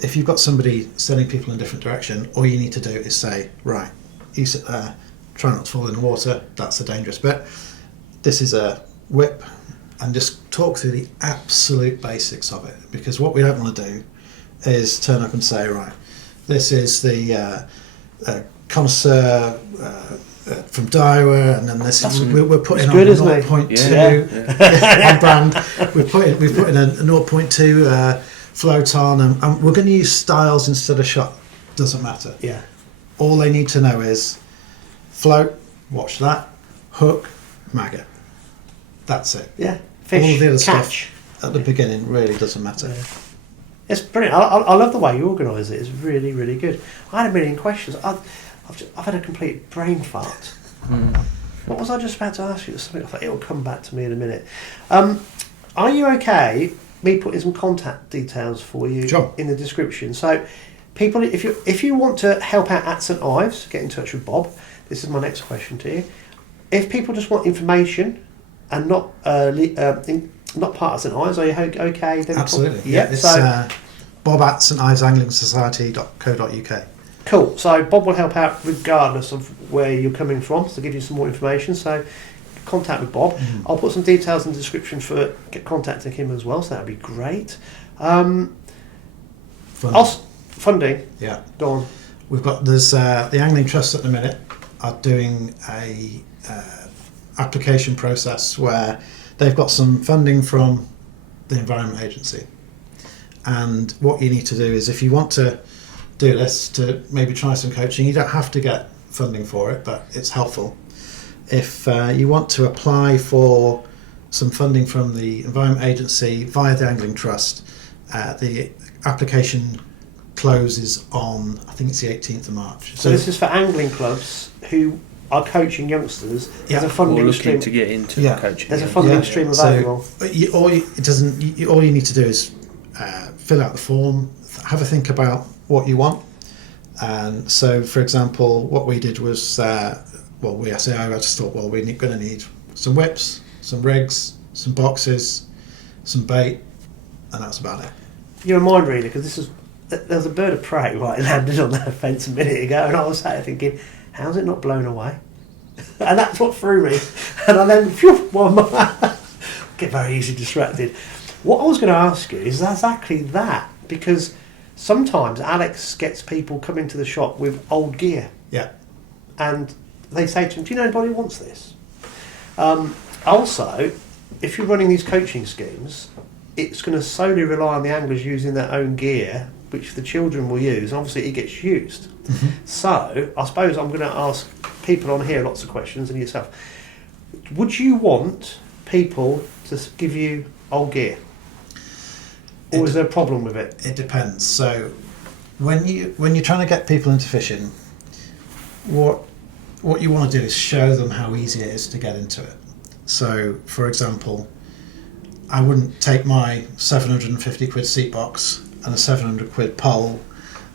if you've got somebody sending people in a different direction, all you need to do is say, right, you sit there, try not to fall in the water, that's the dangerous bit. This is a whip, and just talk through the absolute basics of it, because what we don't want to do is turn up and say, right, this is the connoisseur from Daiwa, and then this is, we're putting on 0.2 on brand. We've put in a 0.2 float on, and we're going to use styles instead of shot. Doesn't matter. Yeah. All they need to know is float, watch that, hook, maggot. That's it. Yeah. Fish, all of the other catch. Stuff at the beginning really doesn't matter. Yeah. It's brilliant. I love the way you organise it. It's really, really good. I had a million questions. I've had a complete brain fart. What was I just about to ask you? Something I thought it'll come back to me in a minute. Are you okay? Me putting some contact details for you in the description. So, people, if you want to help out at St Ives, get in touch with Bob. This is my next question to you. If people just want information and not part of St Ives, are you okay? Then absolutely. Yeah. It's Bob at St Ives Angling Society.co.uk. Cool. So Bob will help out regardless of where you're coming from, to give you some more information. So contact with Bob. I'll put some details in the description for contacting him as well, so that'd be great. Funding. Yeah. Go on. We've got the Angling Trust at the minute are doing a application process where they've got some funding from the Environment Agency, and what you need to do is, if you want to do this, to maybe try some coaching, you don't have to get funding for it, but it's helpful. If you want to apply for some funding from the Environment Agency via the Angling Trust, the application closes on, I think it's the 18th of March. So this is for angling clubs who are coaching youngsters. There's a funding stream to get into coaching. There's a funding stream available. So all you need to do is fill out the form, have a think about what you want. And so, for example, what we did was, I just thought, well, we're going to need some whips, some rigs, some boxes, some bait, and that's about it. You're a mind reader, because there's a bird of prey landed on that fence a minute ago, and I was sat there thinking, how's it not blown away? And that's what threw me. And I then get very easily distracted. What I was going to ask you is exactly that, because sometimes Alex gets people coming to the shop with old gear. Yeah. And they say to him, do you know anybody who wants this? Also, if you're running these coaching schemes, it's going to solely rely on the anglers using their own gear, which the children will use, and obviously it gets used. Mm-hmm. So, I suppose I'm going to ask people on here lots of questions, and yourself. Would you want people to give you old gear? Or is there a problem with it? It depends. So, when you're trying to get people into fishing, what you want to do is show them how easy it is to get into it. So, for example, I wouldn't take my 750 quid seat box and a 700 quid pole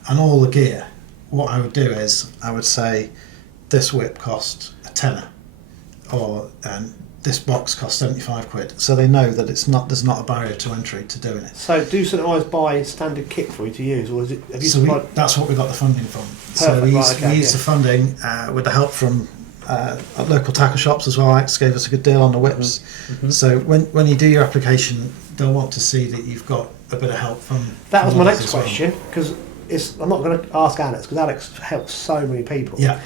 and all the gear. What I would do is I would say this whip costs a tenner, or this box costs 75 quid, so they know that there's not a barrier to entry to doing it. So do St Ives buy standard kit for you to use, or is it? Have you that's what we got the funding from. Perfect, so we used the funding with the help from local tackle shops as well. Alex gave us a good deal on the whips. Mm-hmm. So when you do your application, they'll want to see that you've got a bit of help from. That was my next question, because I'm not going to ask Alex, because Alex helps so many people. Yeah.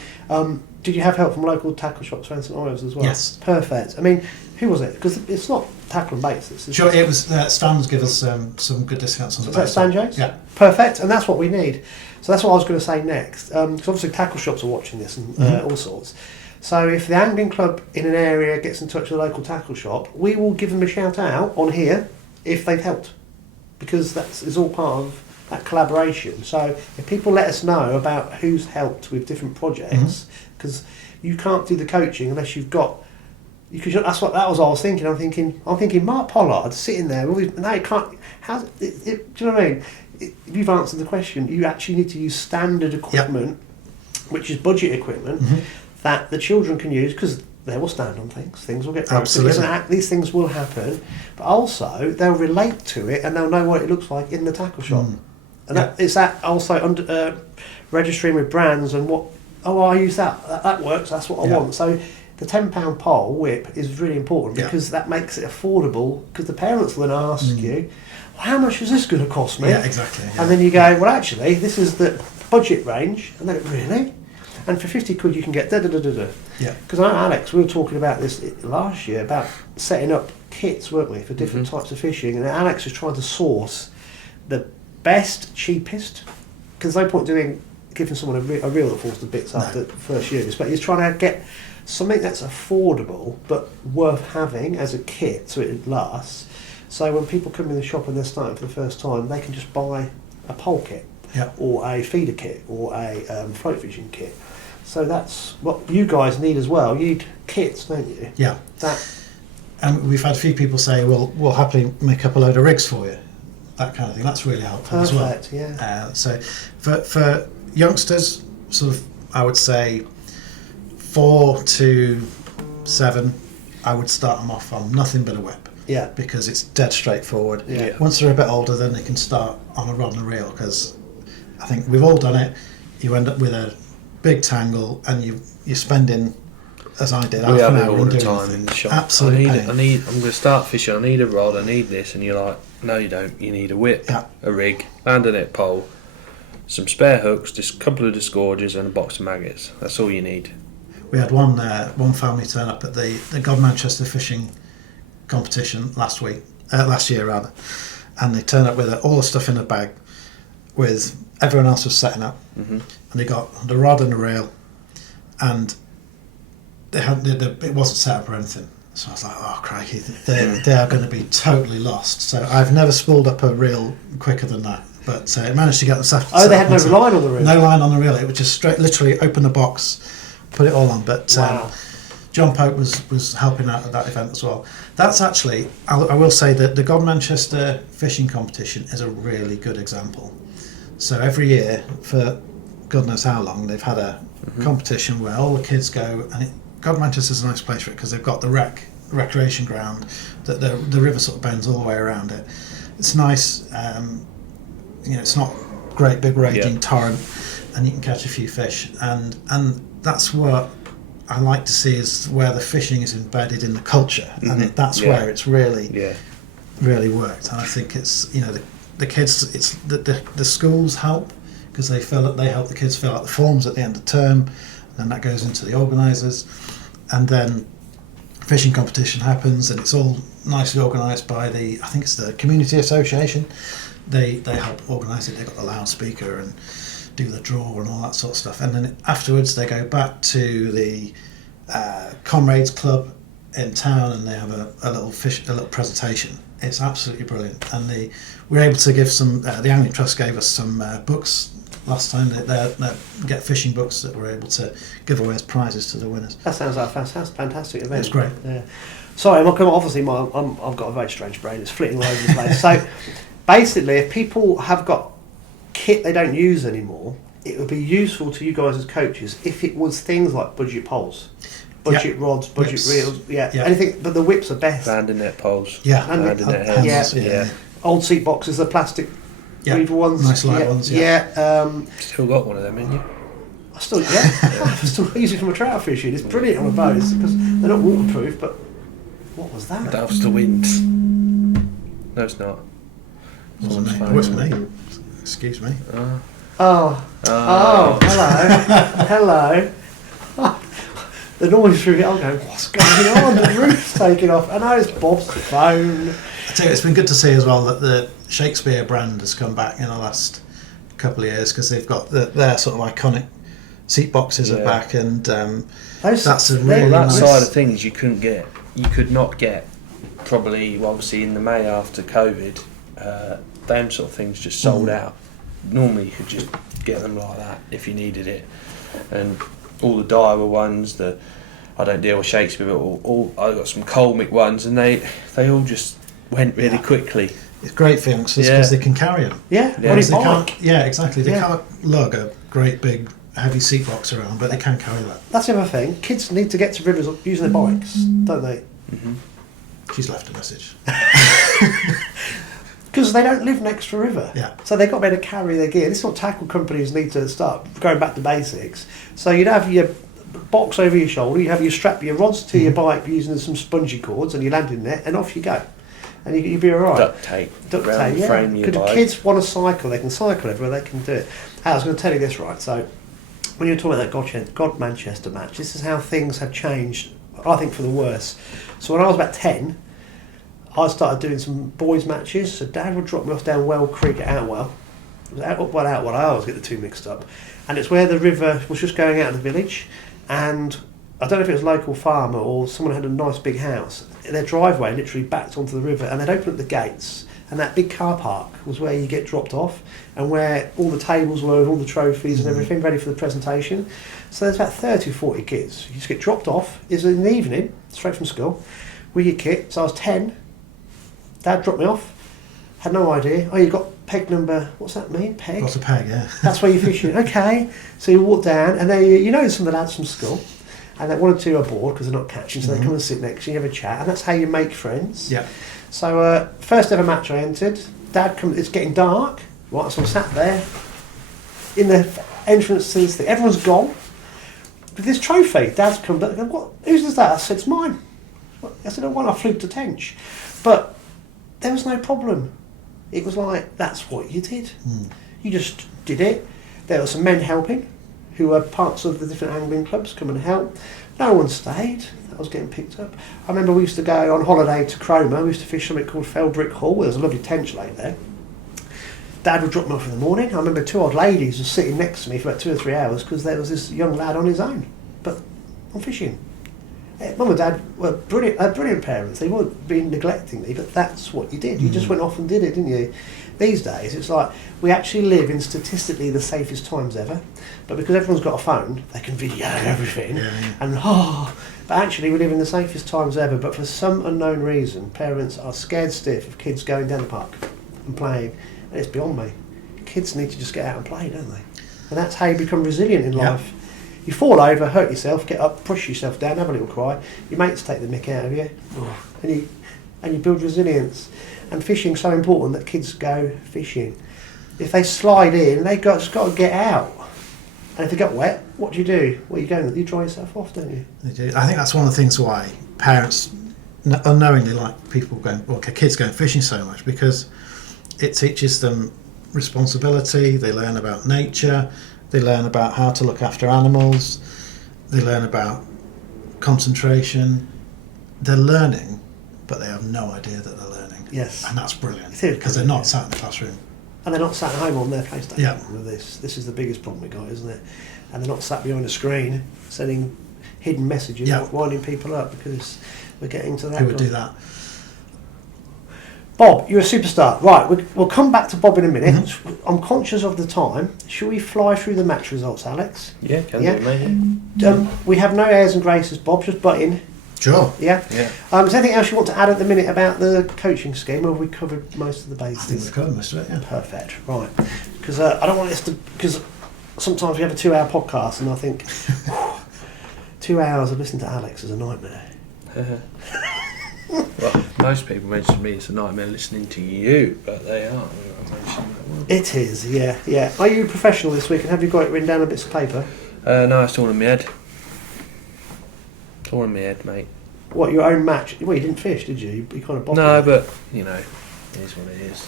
Did you have help from local tackle shops around St Ives as well? Yes. Perfect. I mean, who was it? Because it's not tackle and baits. Sure, it was Stan's give us some good discounts on the baits. Is that Stanjay? Yeah. Perfect, and that's what we need. So that's what I was going to say next. Because obviously tackle shops are watching this and all sorts. So if the angling club in an area gets in touch with a local tackle shop, we will give them a shout out on here if they've helped. Because is all part of that collaboration. So if people let us know about who's helped with different projects, because you can't do the coaching unless you've got. That was what I was thinking. I'm thinking Mark Pollard sitting there. No, you can't. Do you know what I mean? If you've answered the question, you actually need to use standard equipment, which is budget equipment, that the children can use, because they will stand on things. Things will get broken. Absolutely. These things will happen, but also they'll relate to it and they'll know what it looks like in the tackle shop. And it's that also under registering with brands and what. Oh, I use that. That works. That's what I want. So the £10 pole whip is really important because that makes it affordable. Because the parents will then ask you, well, "How much is this going to cost me?" Yeah, exactly. Yeah. And then you go, "Well, actually, this is the budget range." And then really, and for 50 quid you can get da da da da da. Yeah. Because Alex, we were talking about this last year about setting up kits, weren't we, for different types of fishing? And Alex was trying to source the best, cheapest. Because no point giving someone a reel that falls to bits after the first use, but he's trying to get something that's affordable but worth having as a kit so it lasts. So when people come in the shop and they're starting for the first time, they can just buy a pole kit or a feeder kit or a float fishing kit. So that's what you guys need as well. You need kits, don't you? Yeah. And we've had a few people say, well, we'll happily make up a load of rigs for you. That kind of thing. That's really helpful as well. Perfect, yeah. So for youngsters, sort of, I would say 4 to 7, I would start them off on nothing but a whip. Yeah. Because it's dead straightforward. Yeah. Once they're a bit older, then they can start on a rod and a reel, because I think we've all done it. You end up with a big tangle and you're spending, as I did, half an hour all the doing time nothing. in the shop. Absolutely. I'm going to start fishing. I need a rod. I need this, and you're like, no, you don't. You need a whip, a rig, land a net pole, some spare hooks, just a couple of disgorgers, and a box of maggots. That's all you need. We had one family turn up at the God Manchester fishing competition last year rather, and they turned up with all the stuff in a bag, with everyone else was setting up, and they got the rod and the reel, and it wasn't set up or anything. So I was like, oh crikey, they are going to be totally lost. So I've never spooled up a reel quicker than that. But I managed to get them set. Oh, they had no line on the reel? No line on the reel. It was just literally open the box, put it all on. But John Pope was helping out at that event as well. That's actually, I will say that the God Manchester fishing competition is a really good example. So every year, for God knows how long, they've had a competition where all the kids go, and God Manchester's a nice place for it because they've got the recreation ground, that the river sort of bends all the way around it. It's nice, it's not great big raging torrent, and you can catch a few fish, and that's what I like to see, is where the fishing is embedded in the culture, and that's where it's really really worked. And I think it's the kids, it's the schools help because they help the kids fill out the forms at the end of term, and that goes into the organisers, and then fishing competition happens, and it's all nicely organised by I think it's the community association. They help organise it. They've got the loudspeaker and do the draw and all that sort of stuff, and then afterwards they go back to the Comrades Club in town, and they have a little presentation. It's absolutely brilliant, and we were able to give some. The Angling Trust gave us some books last time. They get fishing books that we're able to give away as prizes to the winners. That sounds like a fantastic event. It's great. Yeah. Sorry, obviously I've got a very strange brain. It's flitting all over the place. So basically, if people have got kit they don't use anymore, it would be useful to you guys as coaches if it was things like budget poles, budget rods, budget whips. Reels, anything. But the whips are best. Landing net poles. Yeah, landing net heads. Yeah. Old seat boxes, the plastic weaver ones. Nice light ones. Yeah. Still got one of them, haven't you? I still use it from a trout fishing. It's brilliant on a boat because they're not waterproof. But what was that? That was the wind. No, it's not. It wasn't me. It was me. Excuse me. Oh, hello. The noise through it, I'm going, what's going on? The roof's taking off. I know it's Bob's phone. I tell you, it's been good to see as well that the Shakespeare brand has come back in the last couple of years because they've got their sort of iconic seat boxes are back, and that's a really nice side of things you could not get probably obviously in the May after COVID. Them sort of things just sold out. Normally you could just get them like that if you needed it, and all the Daiwa ones, I don't deal with Shakespeare, but all I got some Colmic ones, and they all just went really quickly. It's great for youngsters because they can carry them. Exactly. They can't lug a great big heavy seat box around, but they can carry that. That's the other thing. Kids need to get to rivers using their bikes, don't they? Mm-hmm. She's left a message. Because they don't live next to a river. Yeah. So they've got to be able to carry their gear. This is what tackle companies need to start going back to basics. So you'd have your box over your shoulder, you strap your rods to your bike using some spongy cords and your landing net, and off you go. And you'd be alright. Duct tape, yeah. Frame your bike. Because kids want to cycle, they can cycle everywhere, they can do it. I was going to tell you this, right? So when you were talking about that God Manchester match, this is how things have changed, I think, for the worse. So when I was about 10, I started doing some boys' matches. So Dad would drop me off down Well Creek at Outwell. It was Outwell. I always get the two mixed up. And it's where the river was just going out of the village. And I don't know if it was a local farmer or someone had a nice big house. Their driveway literally backed onto the river, and they'd open up the gates. And that big car park was where you get dropped off, and where all the tables were with all the trophies and everything ready for the presentation. So there's about 30 or 40 kids. You just get dropped off. It's in the evening, straight from school, with your kit. So I was 10. Dad dropped me off. Had no idea. Oh, you got peg number. What's that mean? Peg. Got a peg, yeah. That's where you're fishing. Okay. So you walk down, and then you know some of the lads from school, and then one or two are bored because they're not catching, so they come and sit next to you, have a chat, and that's how you make friends. Yeah. So first ever match I entered. Dad comes. It's getting dark. Right, so I'm sat there in the entrance to this thing. Everyone's gone with this trophy. Dad's come back. What? Whose that? I said, it's mine. I said, I flew to Tench, but there was no problem. It was like, that's what you did. You just did it. There were some men helping who were parts of the different angling clubs come and help. No one stayed. That was getting picked up. I remember we used to go on holiday to Cromer. We used to fish something called Fell Brick Hall. There was a lovely tench lake there. Dad would drop me off in the morning. I remember two old ladies were sitting next to me for about 2 or 3 hours because there was this young lad on his own. But I'm fishing. Mum and Dad were brilliant parents. They weren't being neglecting me, but that's what you did. You just went off and did it, didn't you? These days, it's like we actually live in statistically the safest times ever, but because everyone's got a phone, they can video everything. And but actually we live in the safest times ever. But for some unknown reason, parents are scared stiff of kids going down the park and playing, and it's beyond me. Kids need to just get out and play, don't they? And that's how you become resilient in life. You fall over, hurt yourself, get up, push yourself down, have a little cry. Your mates take the mick out of you, and you build resilience. And fishing's so important that kids go fishing. If they slide in, they've just got to get out. And if they get wet, what do you do? Well, you dry yourself off, don't you? They do. I think that's one of the things why parents unknowingly like kids going fishing so much, because it teaches them responsibility. They learn about nature. They learn about how to look after animals. They learn about concentration. They're learning, but they have no idea that they're learning. Yes. And that's brilliant, because they're not sat in the classroom. And they're not sat at home on their PlayStation Yeah. with this. This is the biggest problem we got, isn't it? And they're not sat behind a screen sending hidden messages, winding people up, because we're getting to that. Who would do that? Bob, you're a superstar. Right, we'll come back to Bob in a minute. Mm-hmm. I'm conscious of the time. Shall we fly through the match results, Alex? Yeah, can do, mate. We have no airs and graces, Bob, just butt in. Sure. Yeah? Yeah. Is there anything else you want to add at the minute about the coaching scheme, or have we covered most of the bases? I think we've covered most of it, yeah. Perfect, right. Because I don't want this to... Because sometimes we have a 2-hour podcast, and I think 2 hours of listening to Alex is a nightmare. Well, most people mention to me it's a nightmare listening to you, but they are. It is, yeah. Are you a professional this week, and have you got it written down on bits of paper? No, it's all in my head. It's all in my head, mate. What, your own match? Well, you didn't fish, did you? You kind of bopped No, it. but, you know, it is what it is.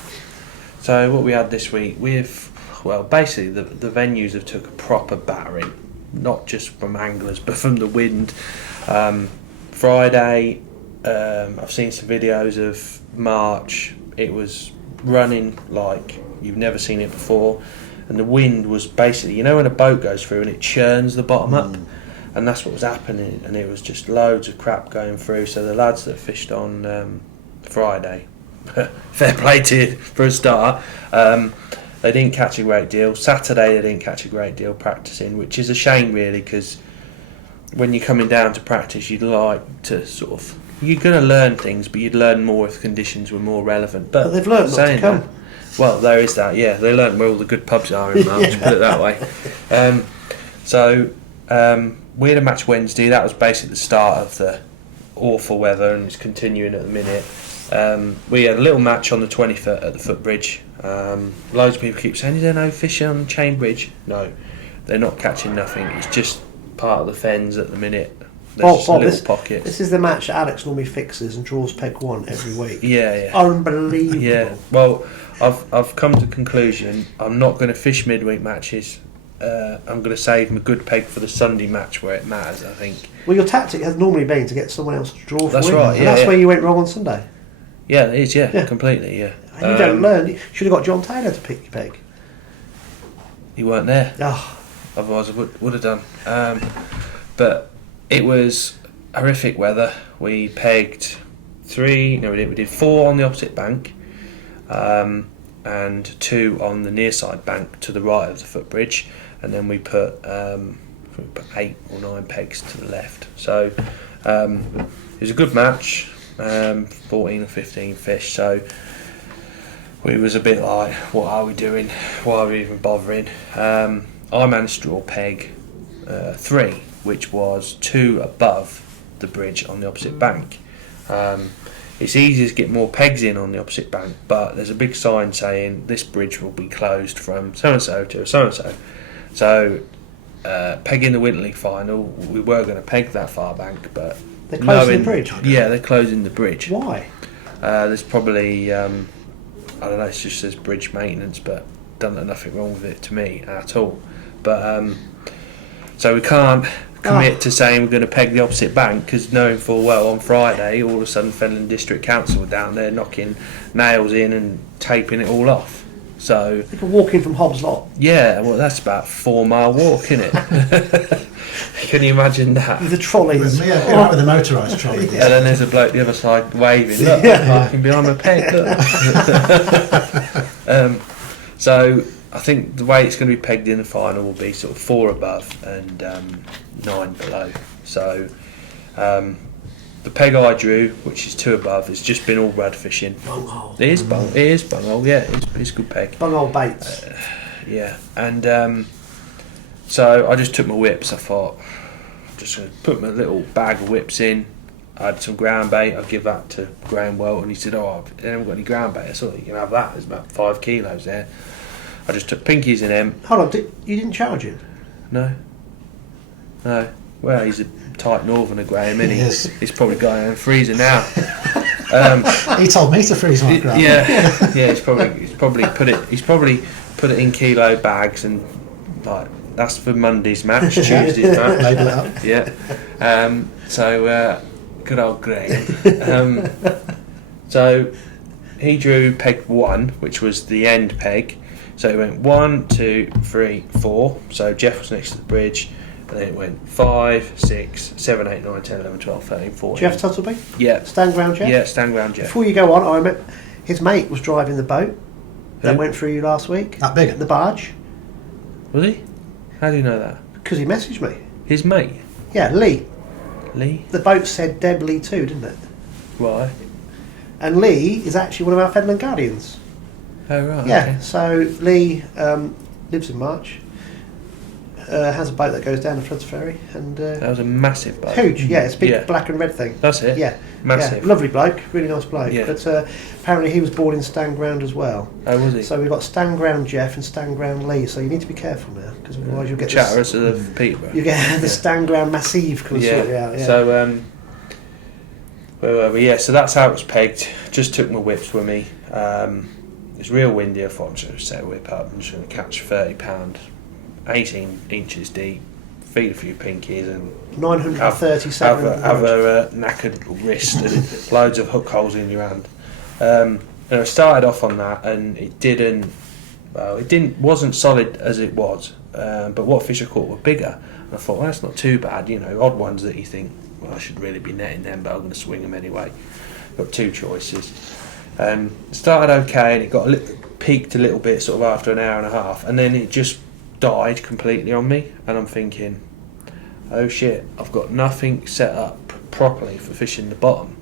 So what we had this week, basically the venues have took a proper battering, not just from anglers, but from the wind. Friday, I've seen some videos of March. It was running like you've never seen it before, and the wind was basically, when a boat goes through and it churns the bottom up, and that's what was happening, and it was just loads of crap going through. So the lads that fished on Friday, fair play to you for a start, they didn't catch a great deal. Saturday they didn't catch a great deal practicing, which is a shame really, because when you're coming down to practice, you'd like to you're going to learn things, but you'd learn more if conditions were more relevant. But they've learned not to come. Well, there is that, yeah. They learned where all the good pubs are in March, put it that way. We had a match Wednesday. That was basically the start of the awful weather, and it's continuing at the minute. We had a little match on the 20th at the Footbridge. Loads of people keep saying, is there no fishing on Chain Bridge? No, they're not catching nothing. It's just part of the fens at the minute. There's Bob, little pockets. This is the match that Alex normally fixes and draws peg 1 every week. Yeah. Unbelievable. Yeah. Well, I've come to the conclusion I'm not going to fish midweek matches. I'm going to save my good peg for the Sunday match where it matters, I think. Well, your tactic has normally been to get someone else to draw for That's win. right, And that's where you went wrong on Sunday. Yeah, it is, yeah. Completely, yeah. And you don't learn. You should have got John Taylor to pick your peg. You weren't there. Oh. Otherwise I would have done. But it was horrific weather. We pegged we did 4 on the opposite bank, and 2 on the near side bank to the right of the Footbridge, and then we put 8 or 9 pegs to the left. So it was a good match. 14 or 15 fish. So we was a bit like, what are we doing? Why are we even bothering? I managed to draw peg 3, which was 2 above the bridge on the opposite bank. It's easy to get more pegs in on the opposite bank, but there's a big sign saying this bridge will be closed from so-and-so to so-and-so. So pegging the Winter League final, we were going to peg that far bank, but they're closing the bridge? Yeah, they're closing the bridge. Why? There's probably, I don't know, it just says bridge maintenance, but done nothing wrong with it to me at all. But so we can't commit to saying we're going to peg the opposite bank, because knowing full well on Friday all of a sudden Fenland District Council were down there knocking nails in and taping it all off. So you can walk in from Hobbs Lot. Yeah, well that's about a 4-mile walk, isn't it? Can you imagine that? With the trolleys. With the motorised trolley. And then there's a bloke the other side waving, look, I'm parking behind my peg, look. So I think the way it's going to be pegged in the final will be sort of 4 above and 9 below. So the peg I drew, which is 2 above, has just been all rad fishing. Bunghole. It is bunghole, yeah, it's good peg. Bunghole baits. Yeah, and so I just took my whips. I thought, I'm just going to put my little bag of whips in. I had some ground bait. I'll give that to Graham Welton. He said, I haven't got any ground bait. I thought, you can have that. There's about 5 kilos there. I just took pinkies in them. Hold on, you didn't charge him? No. Well, he's a tight northerner, Graham, isn't he? Yes. He's probably going in freezer now. He told me to freeze my crab. Yeah. He's probably put it in kilo bags and like that's for Monday's match, Tuesday's match. Label it up. Yeah. So good old Greg. So he drew peg 1, which was the end peg. So it went 1, 2, 3, 4. So Jeff was next to the bridge. And then it went 5, 6, 7, 8, 9, 10, 11, 12, 13, 14. Jeff Tuttleby? Yeah. Stand ground Jeff? Yeah, stand ground Jeff. Before you go on, I remember his mate was driving the boat that Who? went through you last week. That big? The barge. Was he? How do you know that? Because he messaged me. His mate? Yeah, Lee. Lee? The boat said Deb Lee too, didn't it? Why? And Lee is actually one of our Fenland Guardians. Oh, right. Yeah, Okay. so Lee lives in March, has a boat that goes down the Floods Ferry, and That was a massive boat. huge, yeah, it's a big Yeah. black and red thing. That's it? Yeah, Massive. yeah, lovely bloke, really nice bloke. Yeah. But apparently he was born in Stand Ground as well. Oh, was he? So we've got Stand Ground Jeff and Stand Ground Lee. So you need to be careful now, because otherwise you'll get Chatterers of Peterborough. you get the Stand Ground Massive come sort you out. Yeah. So, where were we? Yeah, so that's how it was pegged. Just took my whips with me. It's real windy. I thought I'm just going to set a whip up. I'm just going to catch £30, 18 inches deep, feed a few pinkies, and 937. have a knackered little wrist and loads of hook holes in your hand. And I started off on that, and wasn't solid as it was. But what fish I caught were bigger. And I thought, well, that's not too bad. You know, odd ones that you think, well, I should really be netting them, but I'm going to swing them anyway. Got two choices. Started okay, and it got peaked a little bit sort of after an hour and a half, and then it just died completely on me. And I'm thinking, oh shit, I've got nothing set up properly for fishing the bottom.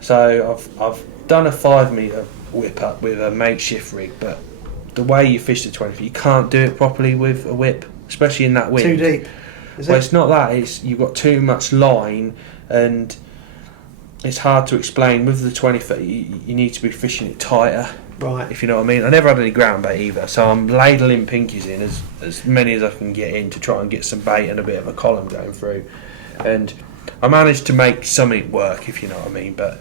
So I've done a 5 metre whip up with a makeshift rig, but the way you fish the 20 feet, you can't do it properly with a whip, especially in that wind. Too deep. Is Well, it? it's not that. It's you've got too much line, and it's hard to explain. With the 20 foot, you need to be fishing it tighter, Right. if you know what I mean. I never had any ground bait either, so I'm ladling pinkies in as many as I can get in to try and get some bait and a bit of a column going through. And I managed to make something work, if you know what I mean. But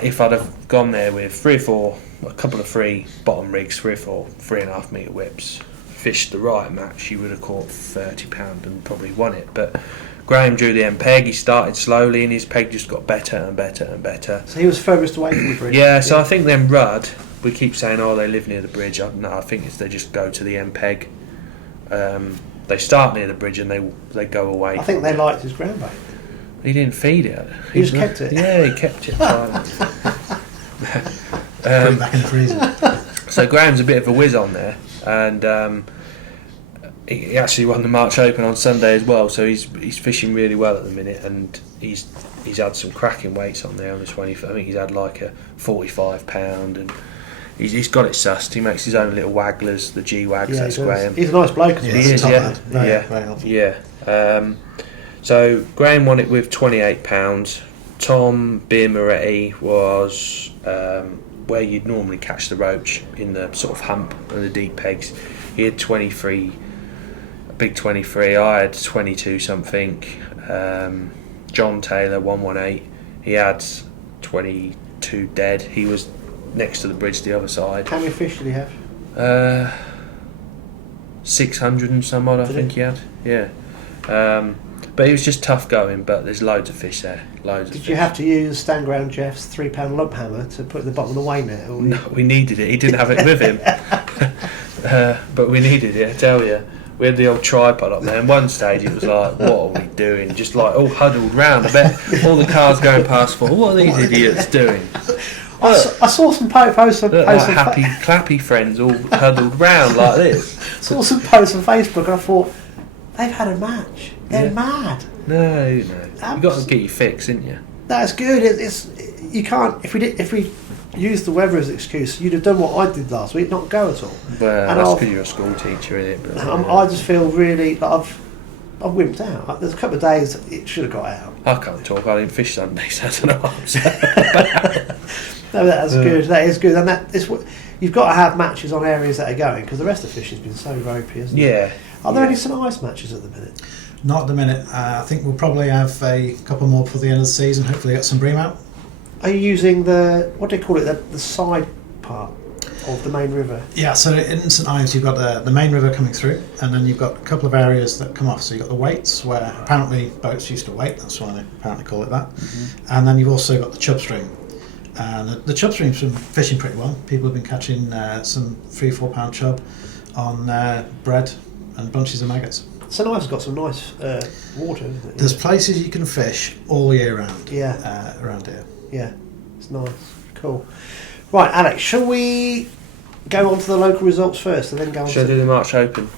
if I'd have gone there with a couple of 3 bottom rigs, 3 or 4 3.5 metre whips, fished the right match, you would have caught £30 and probably won it. But Graham drew the end peg. He started slowly, and his peg just got better and better and better. So he was furthest away from the bridge. Yeah, so I think them Rudd, we keep saying, oh, they live near the bridge. No, I think they just go to the end peg. They start near the bridge and they go away. I think they liked his ground bait. He didn't feed it. He just kept it. Yeah, he kept it. Put it back in the freezer. So Graham's a bit of a whiz on there, and he actually won the March Open on Sunday as well. So he's fishing really well at the minute, and he's had some cracking weights on there on the 20. I think he's had like a £45, and he's got it sussed. He makes his own little wagglers, the G wags. Yeah, That's he does. Graham. He's a nice bloke. Yeah, He he's a is, top yeah. lad. Very, Yeah. very helpful. Yeah. So Graham won it with £28. Tom Beer Moretti was where you'd normally catch the roach, in the sort of hump and the deep pegs. He had 23, a big 23. I had 22 something. John Taylor 118. He had 22 dead. He was next to the bridge, the other side. How many fish did he have? 600 and some odd, I Did think he had. Yeah. But it was just tough going, but there's loads of fish there. Loads of Did fish. you have to use Stand Ground Jeff's £3 lump hammer to put at the bottom of the weigh net? Or No, we needed it. He didn't have it with him. But we needed it, I tell you. We had the old tripod up there, and one stage it was like, what are we doing? Just like all huddled round. I bet all the cars going past for, what are these idiots doing? I saw some posts on Look, like happy, clappy friends all huddled round like this. saw some posts on Facebook, and I thought, they've had a match. They're Yeah. mad. No. You got to get your fix, didn't you? That's good. It's you can't. If we used the weather as an excuse, you'd have done what I did last week, not go at all. Well, And that's I'll- because you're a school teacher, isn't it? But, I just feel really like I've wimped out. Like, there's a couple of days it should have got out. I can't talk. I didn't fish Sunday, so I don't know what I'm saying. No, that's good. That is good, and that is what you've got to have matches on areas that are going, because the rest of the fishing's been so ropey, isn't it? Yeah. Are there Yeah. any St Ives matches at the minute? Not at the minute. I think we'll probably have a couple more for the end of the season. Hopefully get some bream out. Are you using what do they call it, the side part of the main river? Yeah, so in St Ives you've got the main river coming through, and then you've got a couple of areas that come off. So you've got the waits, where apparently boats used to wait, that's why they apparently call it that. And then you've also got the Chub stream. And the Chub stream's been fishing pretty well. People have been catching some 3-4 pound chub on bread and bunches of maggots. St Ives has got some nice water, isn't it? There's places you can fish all year round. Yeah. Around here. Yeah, it's nice. Cool. Right, Alex, shall we go on to the local results first and then go on Shall I to... do the March Open?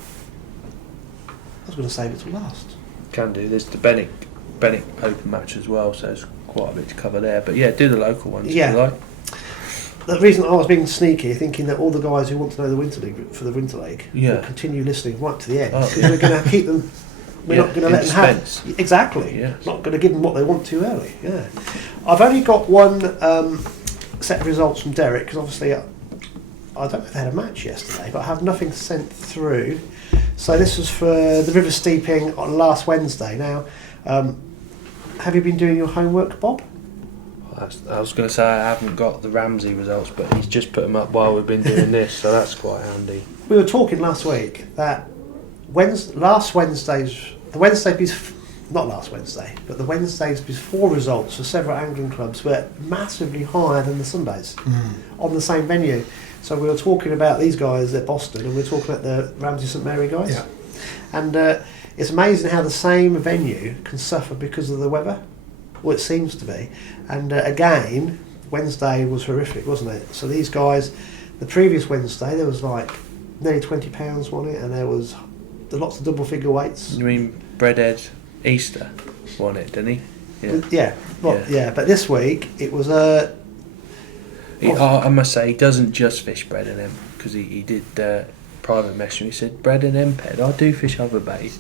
I was going to save it till last. Can do. There's the Bennett Open match as well, so there's quite a bit to cover there. But yeah, do the local ones if you like. The reason I was being sneaky, thinking that all the guys who want to know the Winter League for the Winter League will continue listening right to the end, because we're going to keep them. We're not going to let them have exactly. Yes. Not going to give them what they want too early. Yeah, I've only got one set of results from Derek, because obviously I don't know if they had a match yesterday, but I have nothing sent through. So this was for the river steeping on last Wednesday. Now, have you been doing your homework, Bob? I was going to say I haven't got the Ramsey results, but he's just put them up while we've been doing this, so that's quite handy. We were talking last week that the Wednesdays before results for several angling clubs were massively higher than the Sundays on the same venue. So we were talking about these guys at Boston, and we were talking about the Ramsey St Mary guys. Yeah. And it's amazing how the same venue can suffer because of the weather. Well, it seems to be. And again, Wednesday was horrific, wasn't it? So these guys, the previous Wednesday, there was like nearly £20 on it, and there was lots of double figure weights. You mean Breadhead Easter won it, didn't he? Yeah. But this week it was I must say, he doesn't just fish bread and M, because he did private message. He said, bread and M ped, I do fish other bait.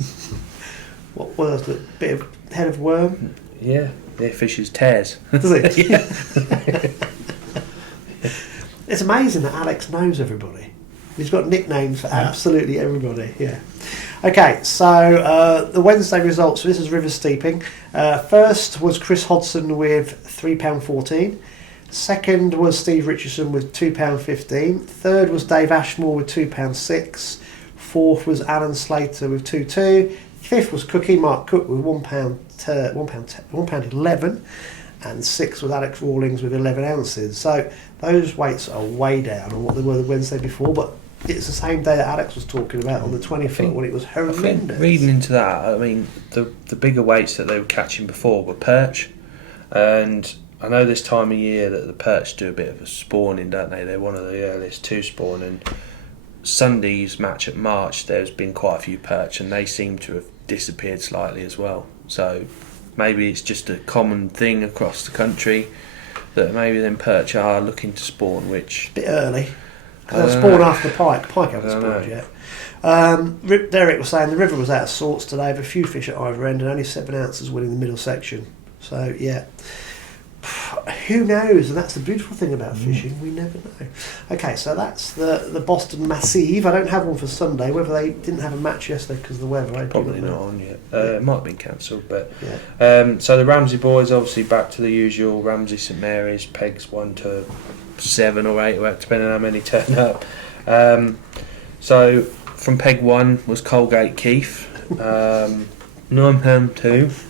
What was it? A bit of head of worm? Yeah, he fishes tears. Does it? Yeah. It's amazing that Alex knows everybody. He's got nicknames for absolutely everybody. Yeah. Okay, so the Wednesday results. So this is river steeping. First was Chris Hodson with £3.14. Second was Steve Richardson with £2.15. Third was Dave Ashmore with £2.06. Fourth was Alan Slater with £2.2. Fifth was Mark Cook with £1.11. And sixth was Alex Rawlings with 11 ounces. So those weights are way down on what they were the Wednesday before, but it's the same day that Alex was talking about on the 20-foot when it was horrendous. Reading into that, I mean, the bigger weights that they were catching before were perch, and I know this time of year that the perch do a bit of a spawning, don't they? They're one of the earliest to spawn, and Sunday's match at March, there's been quite a few perch, and they seem to have disappeared slightly as well. So maybe it's just a common thing across the country that maybe them perch are looking to spawn, which... A bit early. They'll spawn after pike. Pike haven't spawned yet. Derek was saying the river was out of sorts today, with a few fish at either end and only 7 ounces winning the middle section. So, yeah. Who knows? And that's the beautiful thing about fishing. We never know. Okay, so that's the Boston Massive. I don't have one for Sunday. Whether they didn't have a match yesterday because of the weather, probably not on yet. It might have been cancelled, but so the Ramsey boys obviously back to the usual. Ramsey St Mary's pegs 1 to 7 or 8, depending on how many turn up. So from peg 1 was Colgate Keith, £9.2.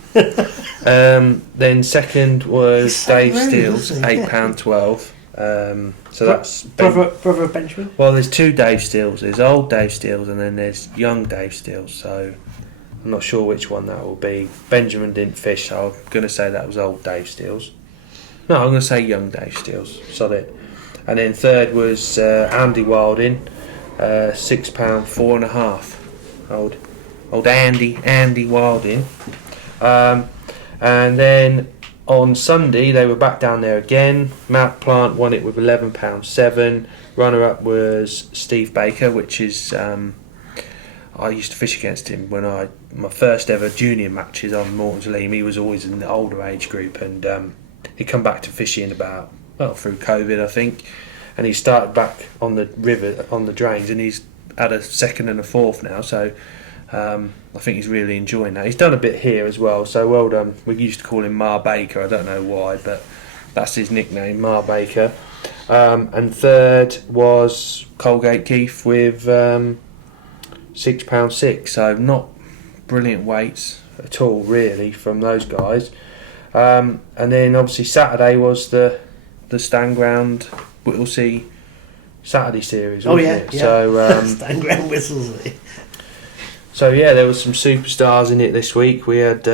Then second was Dave Steele's £8.12. So that's brother of Benjamin. Well, there's 2 Dave Steeles. There's old Dave Steeles and then there's young Dave Steeles. So I'm not sure which one that will be. Benjamin didn't fish, so I'm going to say that was old Dave Steeles. No, I'm going to say young Dave Steeles. Solid. And then third was Andy Wilding, £6 4.5. Old Andy Wilding. And then on Sunday they were back down there again. Matt Plant won it with £11.7. Runner up was Steve Baker, which is I used to fish against him when my first ever junior matches on Morton's Leam. He was always in the older age group, and he come back to fishing through COVID, I think, and he started back on the river on the drains, and he's had a second and a fourth now. So I think he's really enjoying that. He's done a bit here as well, so well done. We used to call him Mar Baker, I don't know why, but That's his nickname, Mar Baker. And third was Colgate Keith with £6.6. So not brilliant weights at all, really, from those guys. And then obviously Saturday was the Stand Ground Whittlesea Saturday series. Oh yeah, it? yeah. So Stand Ground Whittlesea. So yeah, there was some superstars in it this week. We had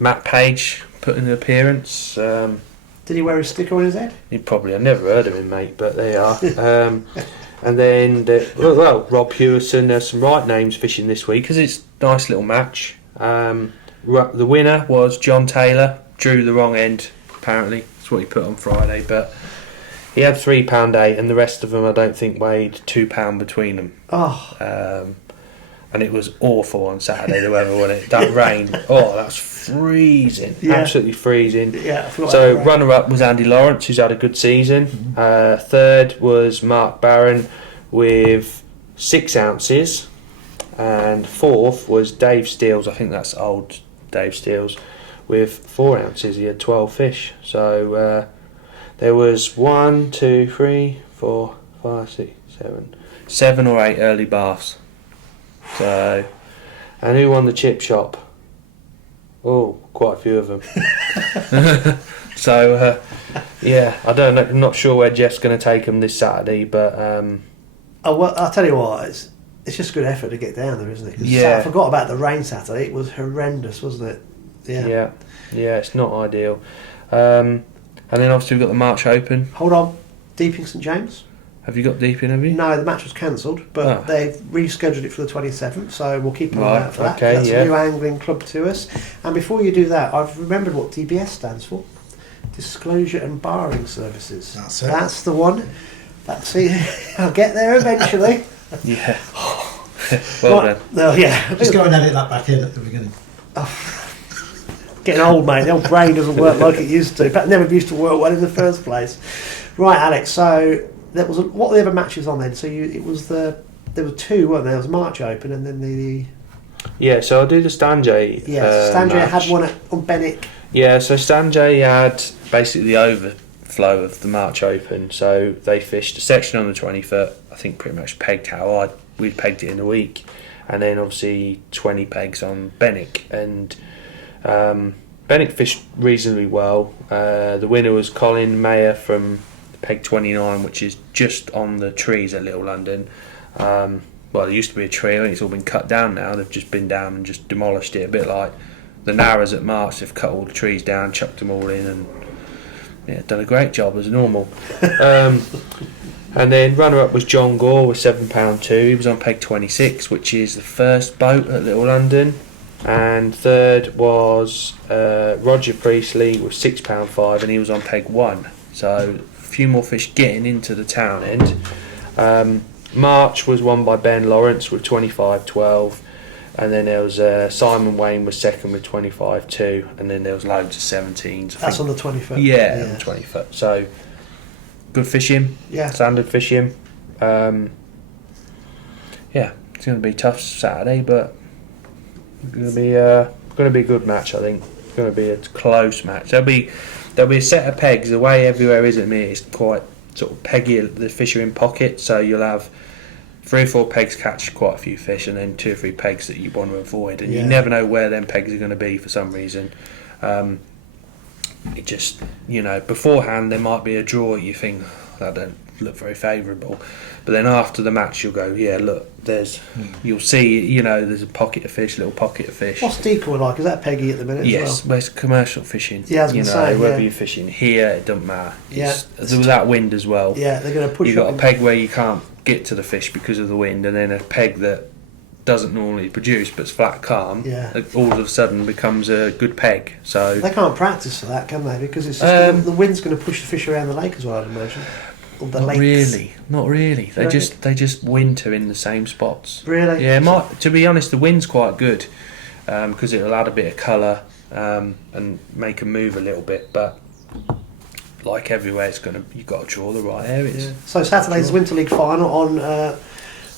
Matt Page put in an appearance. Did he wear a sticker on his head? I've never heard of him, mate, but there you are. And then Rob Hewison. There's some right names fishing this week because it's a nice little match. The winner was John Taylor. Drew the wrong end, apparently. That's what he put on Friday, but he had £3.8, and the rest of them I don't think weighed £2 between them. Oh. And it was awful on Saturday, the weather, wasn't it? That rain, that's freezing, absolutely freezing. Yeah. So runner-up was Andy Lawrence, who's had a good season. Mm-hmm. Third was Mark Barron with 6 ounces, and fourth was Dave Steels. I think that's old Dave Steels, with 4 ounces. He had 12 fish. So there was 1, 2, 3, 4, 5, 6, 7 or 8 early baths. So, and who won the chip shop? Oh, quite a few of them. So, yeah, I don't know. I'm not sure where Jeff's going to take them this Saturday, but I'll tell you what, it's just good effort to get down there, isn't it? 'Cause I forgot about the rain Saturday. It was horrendous, wasn't it? Yeah. Yeah, it's not ideal. And then obviously we've got the March Open. Hold on, Deeping St James. Have you got Deeping, have you? No, the match was cancelled, but they've rescheduled it for the 27th, so we'll keep an eye out for that. Okay, that's a new angling club to us. And before you do that, I've remembered what DBS stands for. Disclosure and Barring Services. That's it. That's the one. I'll get there eventually. Yeah. Well done. No, yeah. Just go and edit that back in at the beginning. Getting old, mate. The old brain doesn't work like it used to. It never used to work well in the first place. Right, Alex. So what were the other matches on then? So there were 2, weren't there? There was March Open and then the. Yeah, so I'll do the Stanjay. Yeah, Stanjay match. had one on Bennett. Yeah, so Stanjay had basically the overflow of the March Open. So they fished a section on the 20 foot. I think pretty much pegged how we'd pegged it in a week, and then obviously 20 pegs on Bennett. And Bennett fished reasonably well. The winner was Colin Mayer from Peg 29, which is just on the trees at Little London. Well, there used to be a tree, I think it's all been cut down now. They've just been down and just demolished it, a bit like the Narras at March. They've cut all the trees down, chucked them all in, and done a great job as normal. And then runner-up was John Gore with £7.2. He was on Peg 26, which is the first boat at Little London. And third was Roger Priestley with £6.5, and he was on Peg 1. So few more fish getting into the town end. March was won by Ben Lawrence with 25.12, and then there was Simon Wayne was second with 25.2, and then there was loads of 17s. That's on the 20 foot. Yeah, on the 20 foot. So good fishing. Yeah. Standard fishing. It's going to be tough Saturday, but it's going to be a good match. I think it's going to be a close match. There'll be a set of pegs. The way everywhere is at me, it's quite sort of peggy. The fish are in pocket, so you'll have 3 or 4 pegs catch quite a few fish, and then 2 or 3 pegs that you want to avoid. And you never know where them pegs are going to be for some reason. It just, beforehand there might be a draw. You think that don't look very favourable, but then after the match you'll go, look, you'll see, there's a little pocket of fish. What's decoy like? Is that peggy at the minute? Yes, as well? it's commercial fishing. Yeah, I was going to say. Whether you're fishing here, it doesn't matter. With that wind as well. Yeah, they're going to push. You've got a peg where you can't get to the fish because of the wind, and then a peg that doesn't normally produce but's flat calm. Yeah. All of a sudden becomes a good peg. So they can't practice for that, can they? Because it's just the wind's going to push the fish around the lake as well, I'd imagine. Not really. They just winter in the same spots. Really? Yeah. To be honest, the wind's quite good because it'll add a bit of colour and make them move a little bit. But like everywhere, you've got to draw the right areas. Yeah. So Saturday's Winter League final on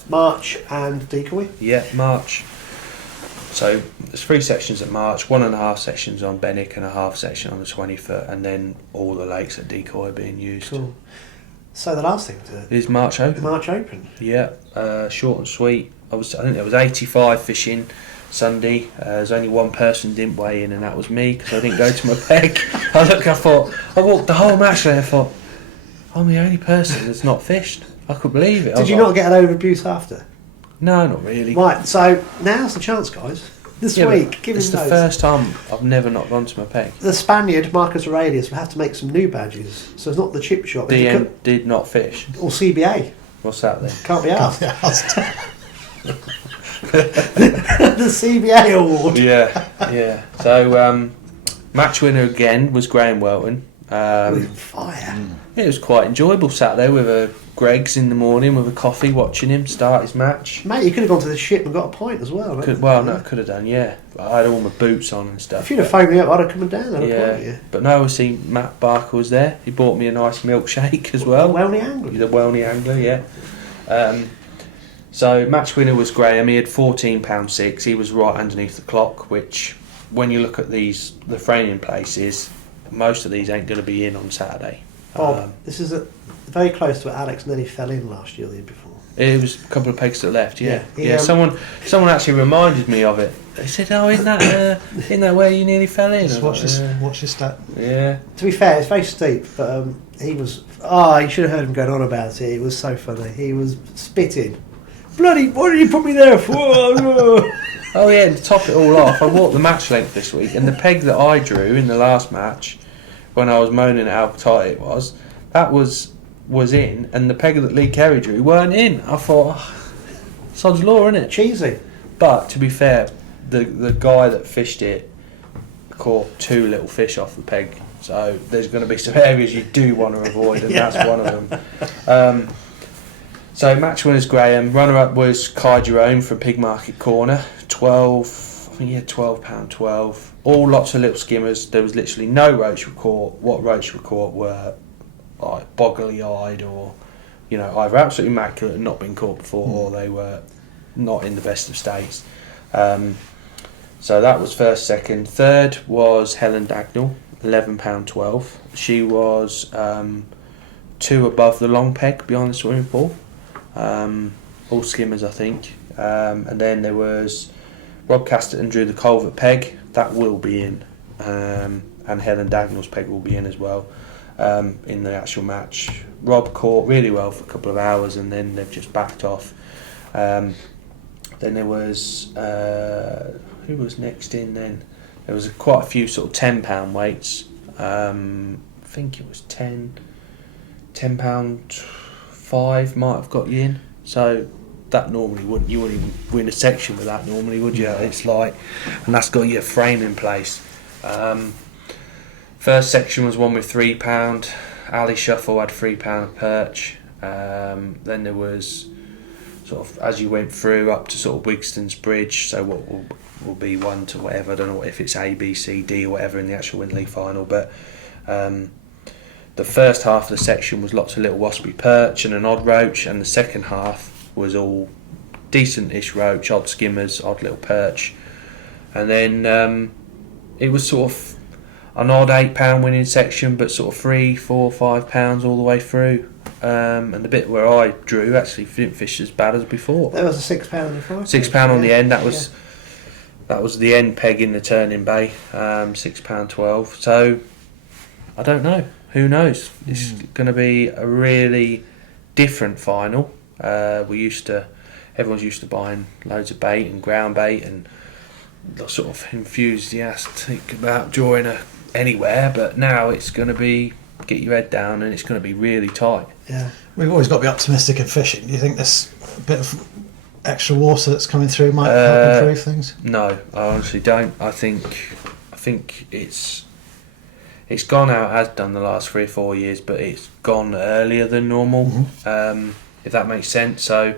March and Decoy. Yeah, March. So there's 3 sections at March, 1.5 sections on Bennett and a half section on the 20-foot, and then all the lakes at Decoy are being used. Cool. So the last thing is March Open. March Open. Yeah, short and sweet. I think there was 85 fishing Sunday. There's only one person who didn't weigh in, and that was me, because I didn't go to my peg. I walked the whole match there. I thought, I'm the only person that's not fished. I could believe it. Did you not get an over abuse after? No, not really. Right, so now's the chance, guys. This week, give it's him the those. first time I've never not gone to my peg. The Spaniard, Marcus Aurelius, will have to make some new badges. So it's not the chip shop. DM did not fish. Or CBA. What's that then? Can't be asked. The CBA award. Yeah. So, match winner again was Graham Welton. With fire. It was quite enjoyable. Sat there with a Greg's in the morning with a coffee, watching him start his match. Mate, you could have gone to the ship and got a pint as well. Could have done. Yeah, I had all my boots on and stuff. If you'd have phoned me up, I'd have come down. And yeah, but no, I see Matt Barker was there. He bought me a nice milkshake as well. The Welny Angler. The Welny Angler, yeah. So match winner was Graham. He had £14.6. He was right underneath the clock, which when you look at the framing places, most of these ain't going to be in on Saturday. Bob, this is very close to what Alex nearly fell in last year or the year before. It was a couple of pegs to the left, yeah. Yeah. Someone actually reminded me of it. They said, "Oh, isn't that where you nearly fell in?" Just watch this stat. Yeah. To be fair, it's very steep, but he was. Oh, you should have heard him going on about it. It was so funny. He was spitting. Bloody! What did you put me there for? Oh yeah, and to top it all off, I walked the match length this week, and the peg that I drew in the last match, when I was moaning at how tight it was, that was in, and the peg that Lee Kerry drew weren't in. I thought, sod's law, innit? Cheesy. But to be fair, the guy that fished it caught 2 little fish off the peg, so there's going to be some areas you do want to avoid, and that's one of them. So match winners Graham, runner up was Kye Jerrom from Pig Market Corner, £12.12. All lots of little skimmers. There was literally no roach were caught. What roach were caught were like boggly eyed, or either absolutely immaculate and not been caught before, or they were not in the best of states. So that was first. Second, third was Helen Dagnall, £11.12. She was 2 above the long peg behind the swimming pool. All skimmers, I think. And then there was Rob Casterton drew the culvert peg. That will be in. And Helen Dagnall's peg will be in as well in the actual match. Rob caught really well for a couple of hours, and then they've just backed off. Then there was... who was next in then? There was quite a few sort of £10 weights. I think it was £10.5 might have got you in. So that normally you wouldn't even win a section with that normally, would you? It's like, and that's got your frame in place. First section was one with £3. Ali Shuffle had £3 a perch. Then there was sort of, as you went through up to sort of Wigston's Bridge, so what will be 1 to whatever, I don't know if it's A, B, C, D or whatever in the actual Winter League final, but the first half of the section was lots of little waspy perch and an odd roach, and the second half was all decent-ish roach, odd skimmers, odd little perch, and then it was sort of an odd £8 winning section, but sort of £3, £4, £5 all the way through. And the bit where I drew actually didn't fish as bad as before. There was a £6 in the front. £6 on the end. That was the end peg in the turning bay. £6.12. So I don't know. Who knows? It's going to be a really different final. Everyone's used to buying loads of bait and ground bait and sort of enthusiastic about drawing anywhere, but now it's going to be get your head down and it's going to be really tight. Yeah, we've always got to be optimistic in fishing. Do you think this bit of extra water that's coming through might help improve things? No, I honestly don't. I think it's gone out, has done the last 3 or 4 years, but it's gone earlier than normal. If that makes sense. So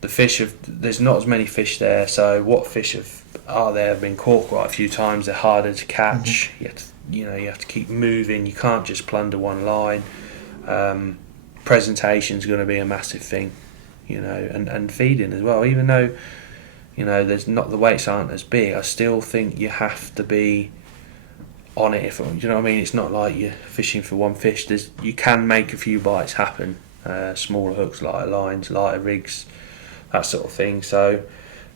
the fish there's not as many fish there. So what fish are there have been caught quite a few times. They're harder to catch. You have to keep moving. You can't just plunder one line. Presentation's going to be a massive thing, and feeding as well. Even though you know, there's not, the weights aren't as big, I still think you have to be on it. If you know what I mean, it's not like you're fishing for one fish. You can make a few bites happen. Smaller hooks, lighter lines, lighter rigs, that sort of thing. So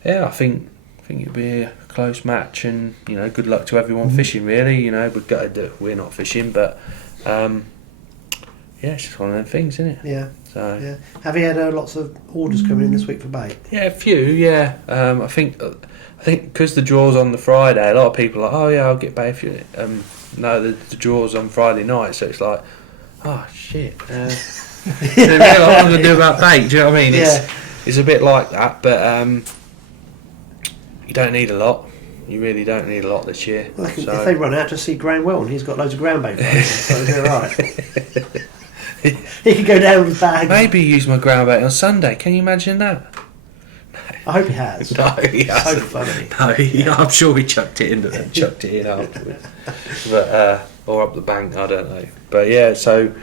yeah, I think it'll be a close match, and you know, good luck to everyone fishing. Really, you know, we're not fishing, but yeah, it's just one of them things, isn't it? Yeah. So yeah. Have you had lots of orders coming in this week for bait? Yeah, a few. Yeah, I think because the draw's on the Friday, a lot of people are like, oh yeah, I'll get bait for you. No, the draw's on Friday night, so it's like, oh shit. What am I going to do about bait? Do you know what I mean? It's a bit like that, but you don't need a lot. You really don't need a lot this year. Well, if they run out, just see Graham Welton. He's got loads of ground bait, so they're right. He can go down with his bag. Maybe use my ground bait on Sunday. Can you imagine that? I hope he has. No, he hasn't. So funny. No, I'm sure he chucked it in afterwards. But or up the bank, I don't know. But yeah, so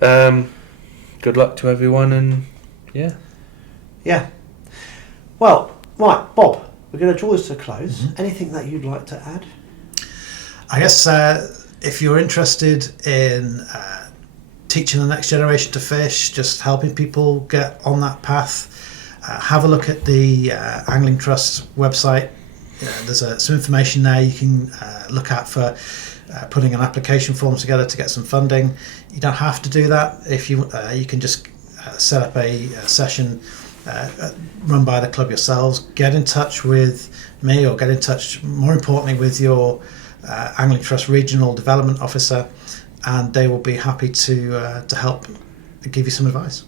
good luck to everyone, and yeah. Yeah. Well, right, Bob, we're going to draw this to a close. Anything that you'd like to add? I guess if you're interested in teaching the next generation to fish, just helping people get on that path, have a look at the Angling Trust website. There's some information there you can look at for putting an application form together to get some funding. You don't have to do that. If you can just set up a session run by the club yourselves. Get in touch with me, or get in touch, more importantly, with your Angling Trust Regional Development Officer, and they will be happy to help give you some advice.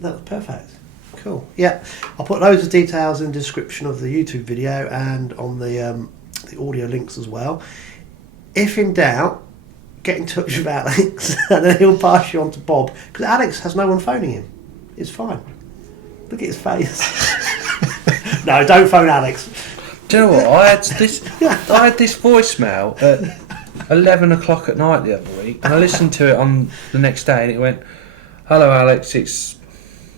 That's perfect. Cool. Yeah, I'll put loads of details in the description of the YouTube video and on the audio links as well. If in doubt, get in touch with Alex and then he'll pass you on to Bob, because Alex has no one phoning him. It's fine. Look at his face. No, don't phone Alex. Do you know what? I had this voicemail at 11 o'clock at night the other week, and I listened to it on the next day, and it went, "Hello Alex, it's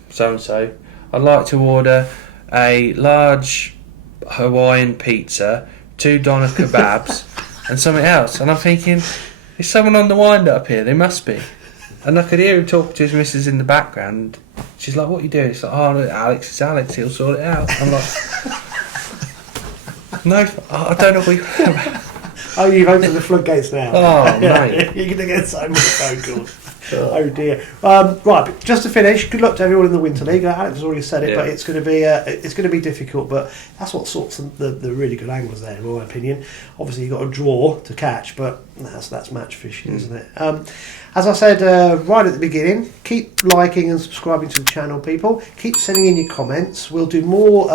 so and so. I'd like to order a large Hawaiian pizza, 2 doner kebabs, and something else." And I'm thinking, is someone on the wind up here? They must be. And I could hear him talking to his missus in the background. She's like, "What are you doing?" It's like, "Oh, look, Alex, it's Alex, he'll sort it out." I'm like, no, I don't know what you're about. Oh, you've opened the floodgates now. Oh, mate. You're going to get so many phone calls. Oh dear. Right, but just to finish, good luck to everyone in the Winter League. Alex has already said it, but it's going to be difficult. But that's what sorts the really good anglers there, in my opinion. Obviously, you've got a draw to catch, but that's match fishing, isn't it? As I said right at the beginning, keep liking and subscribing to the channel, people. Keep sending in your comments. We'll do more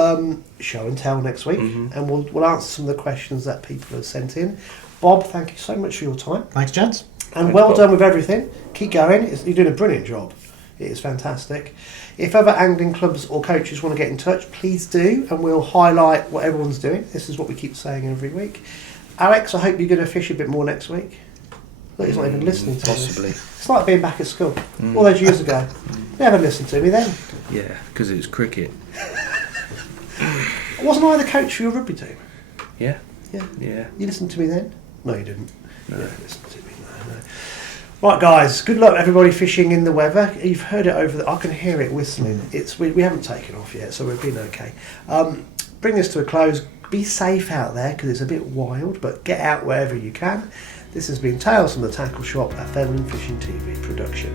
show and tell next week, and we'll answer some of the questions that people have sent in. Bob, thank you so much for your time. Thanks, gents. And well done with everything. Keep going. You're doing a brilliant job. It is fantastic. If other angling clubs or coaches want to get in touch, please do, and we'll highlight what everyone's doing. This is what we keep saying every week. Alex, I hope you're going to fish a bit more next week. Look, he's not even listening to Possibly. me. It's like being back at school all those years ago. Never listened to me then. Yeah, because it was cricket. Wasn't I the coach for your rugby team? Yeah. Yeah. You listened to me then? No, you didn't. No. You didn't listen to me. No. Right, guys. Good luck, everybody, fishing in the weather. You've heard it over. I can hear it whistling. We haven't taken off yet, so we've been okay. Bring this to a close. Be safe out there because it's a bit wild, but get out wherever you can. This has been Tales from the Tackle Shop, a Fenland Fishing TV production.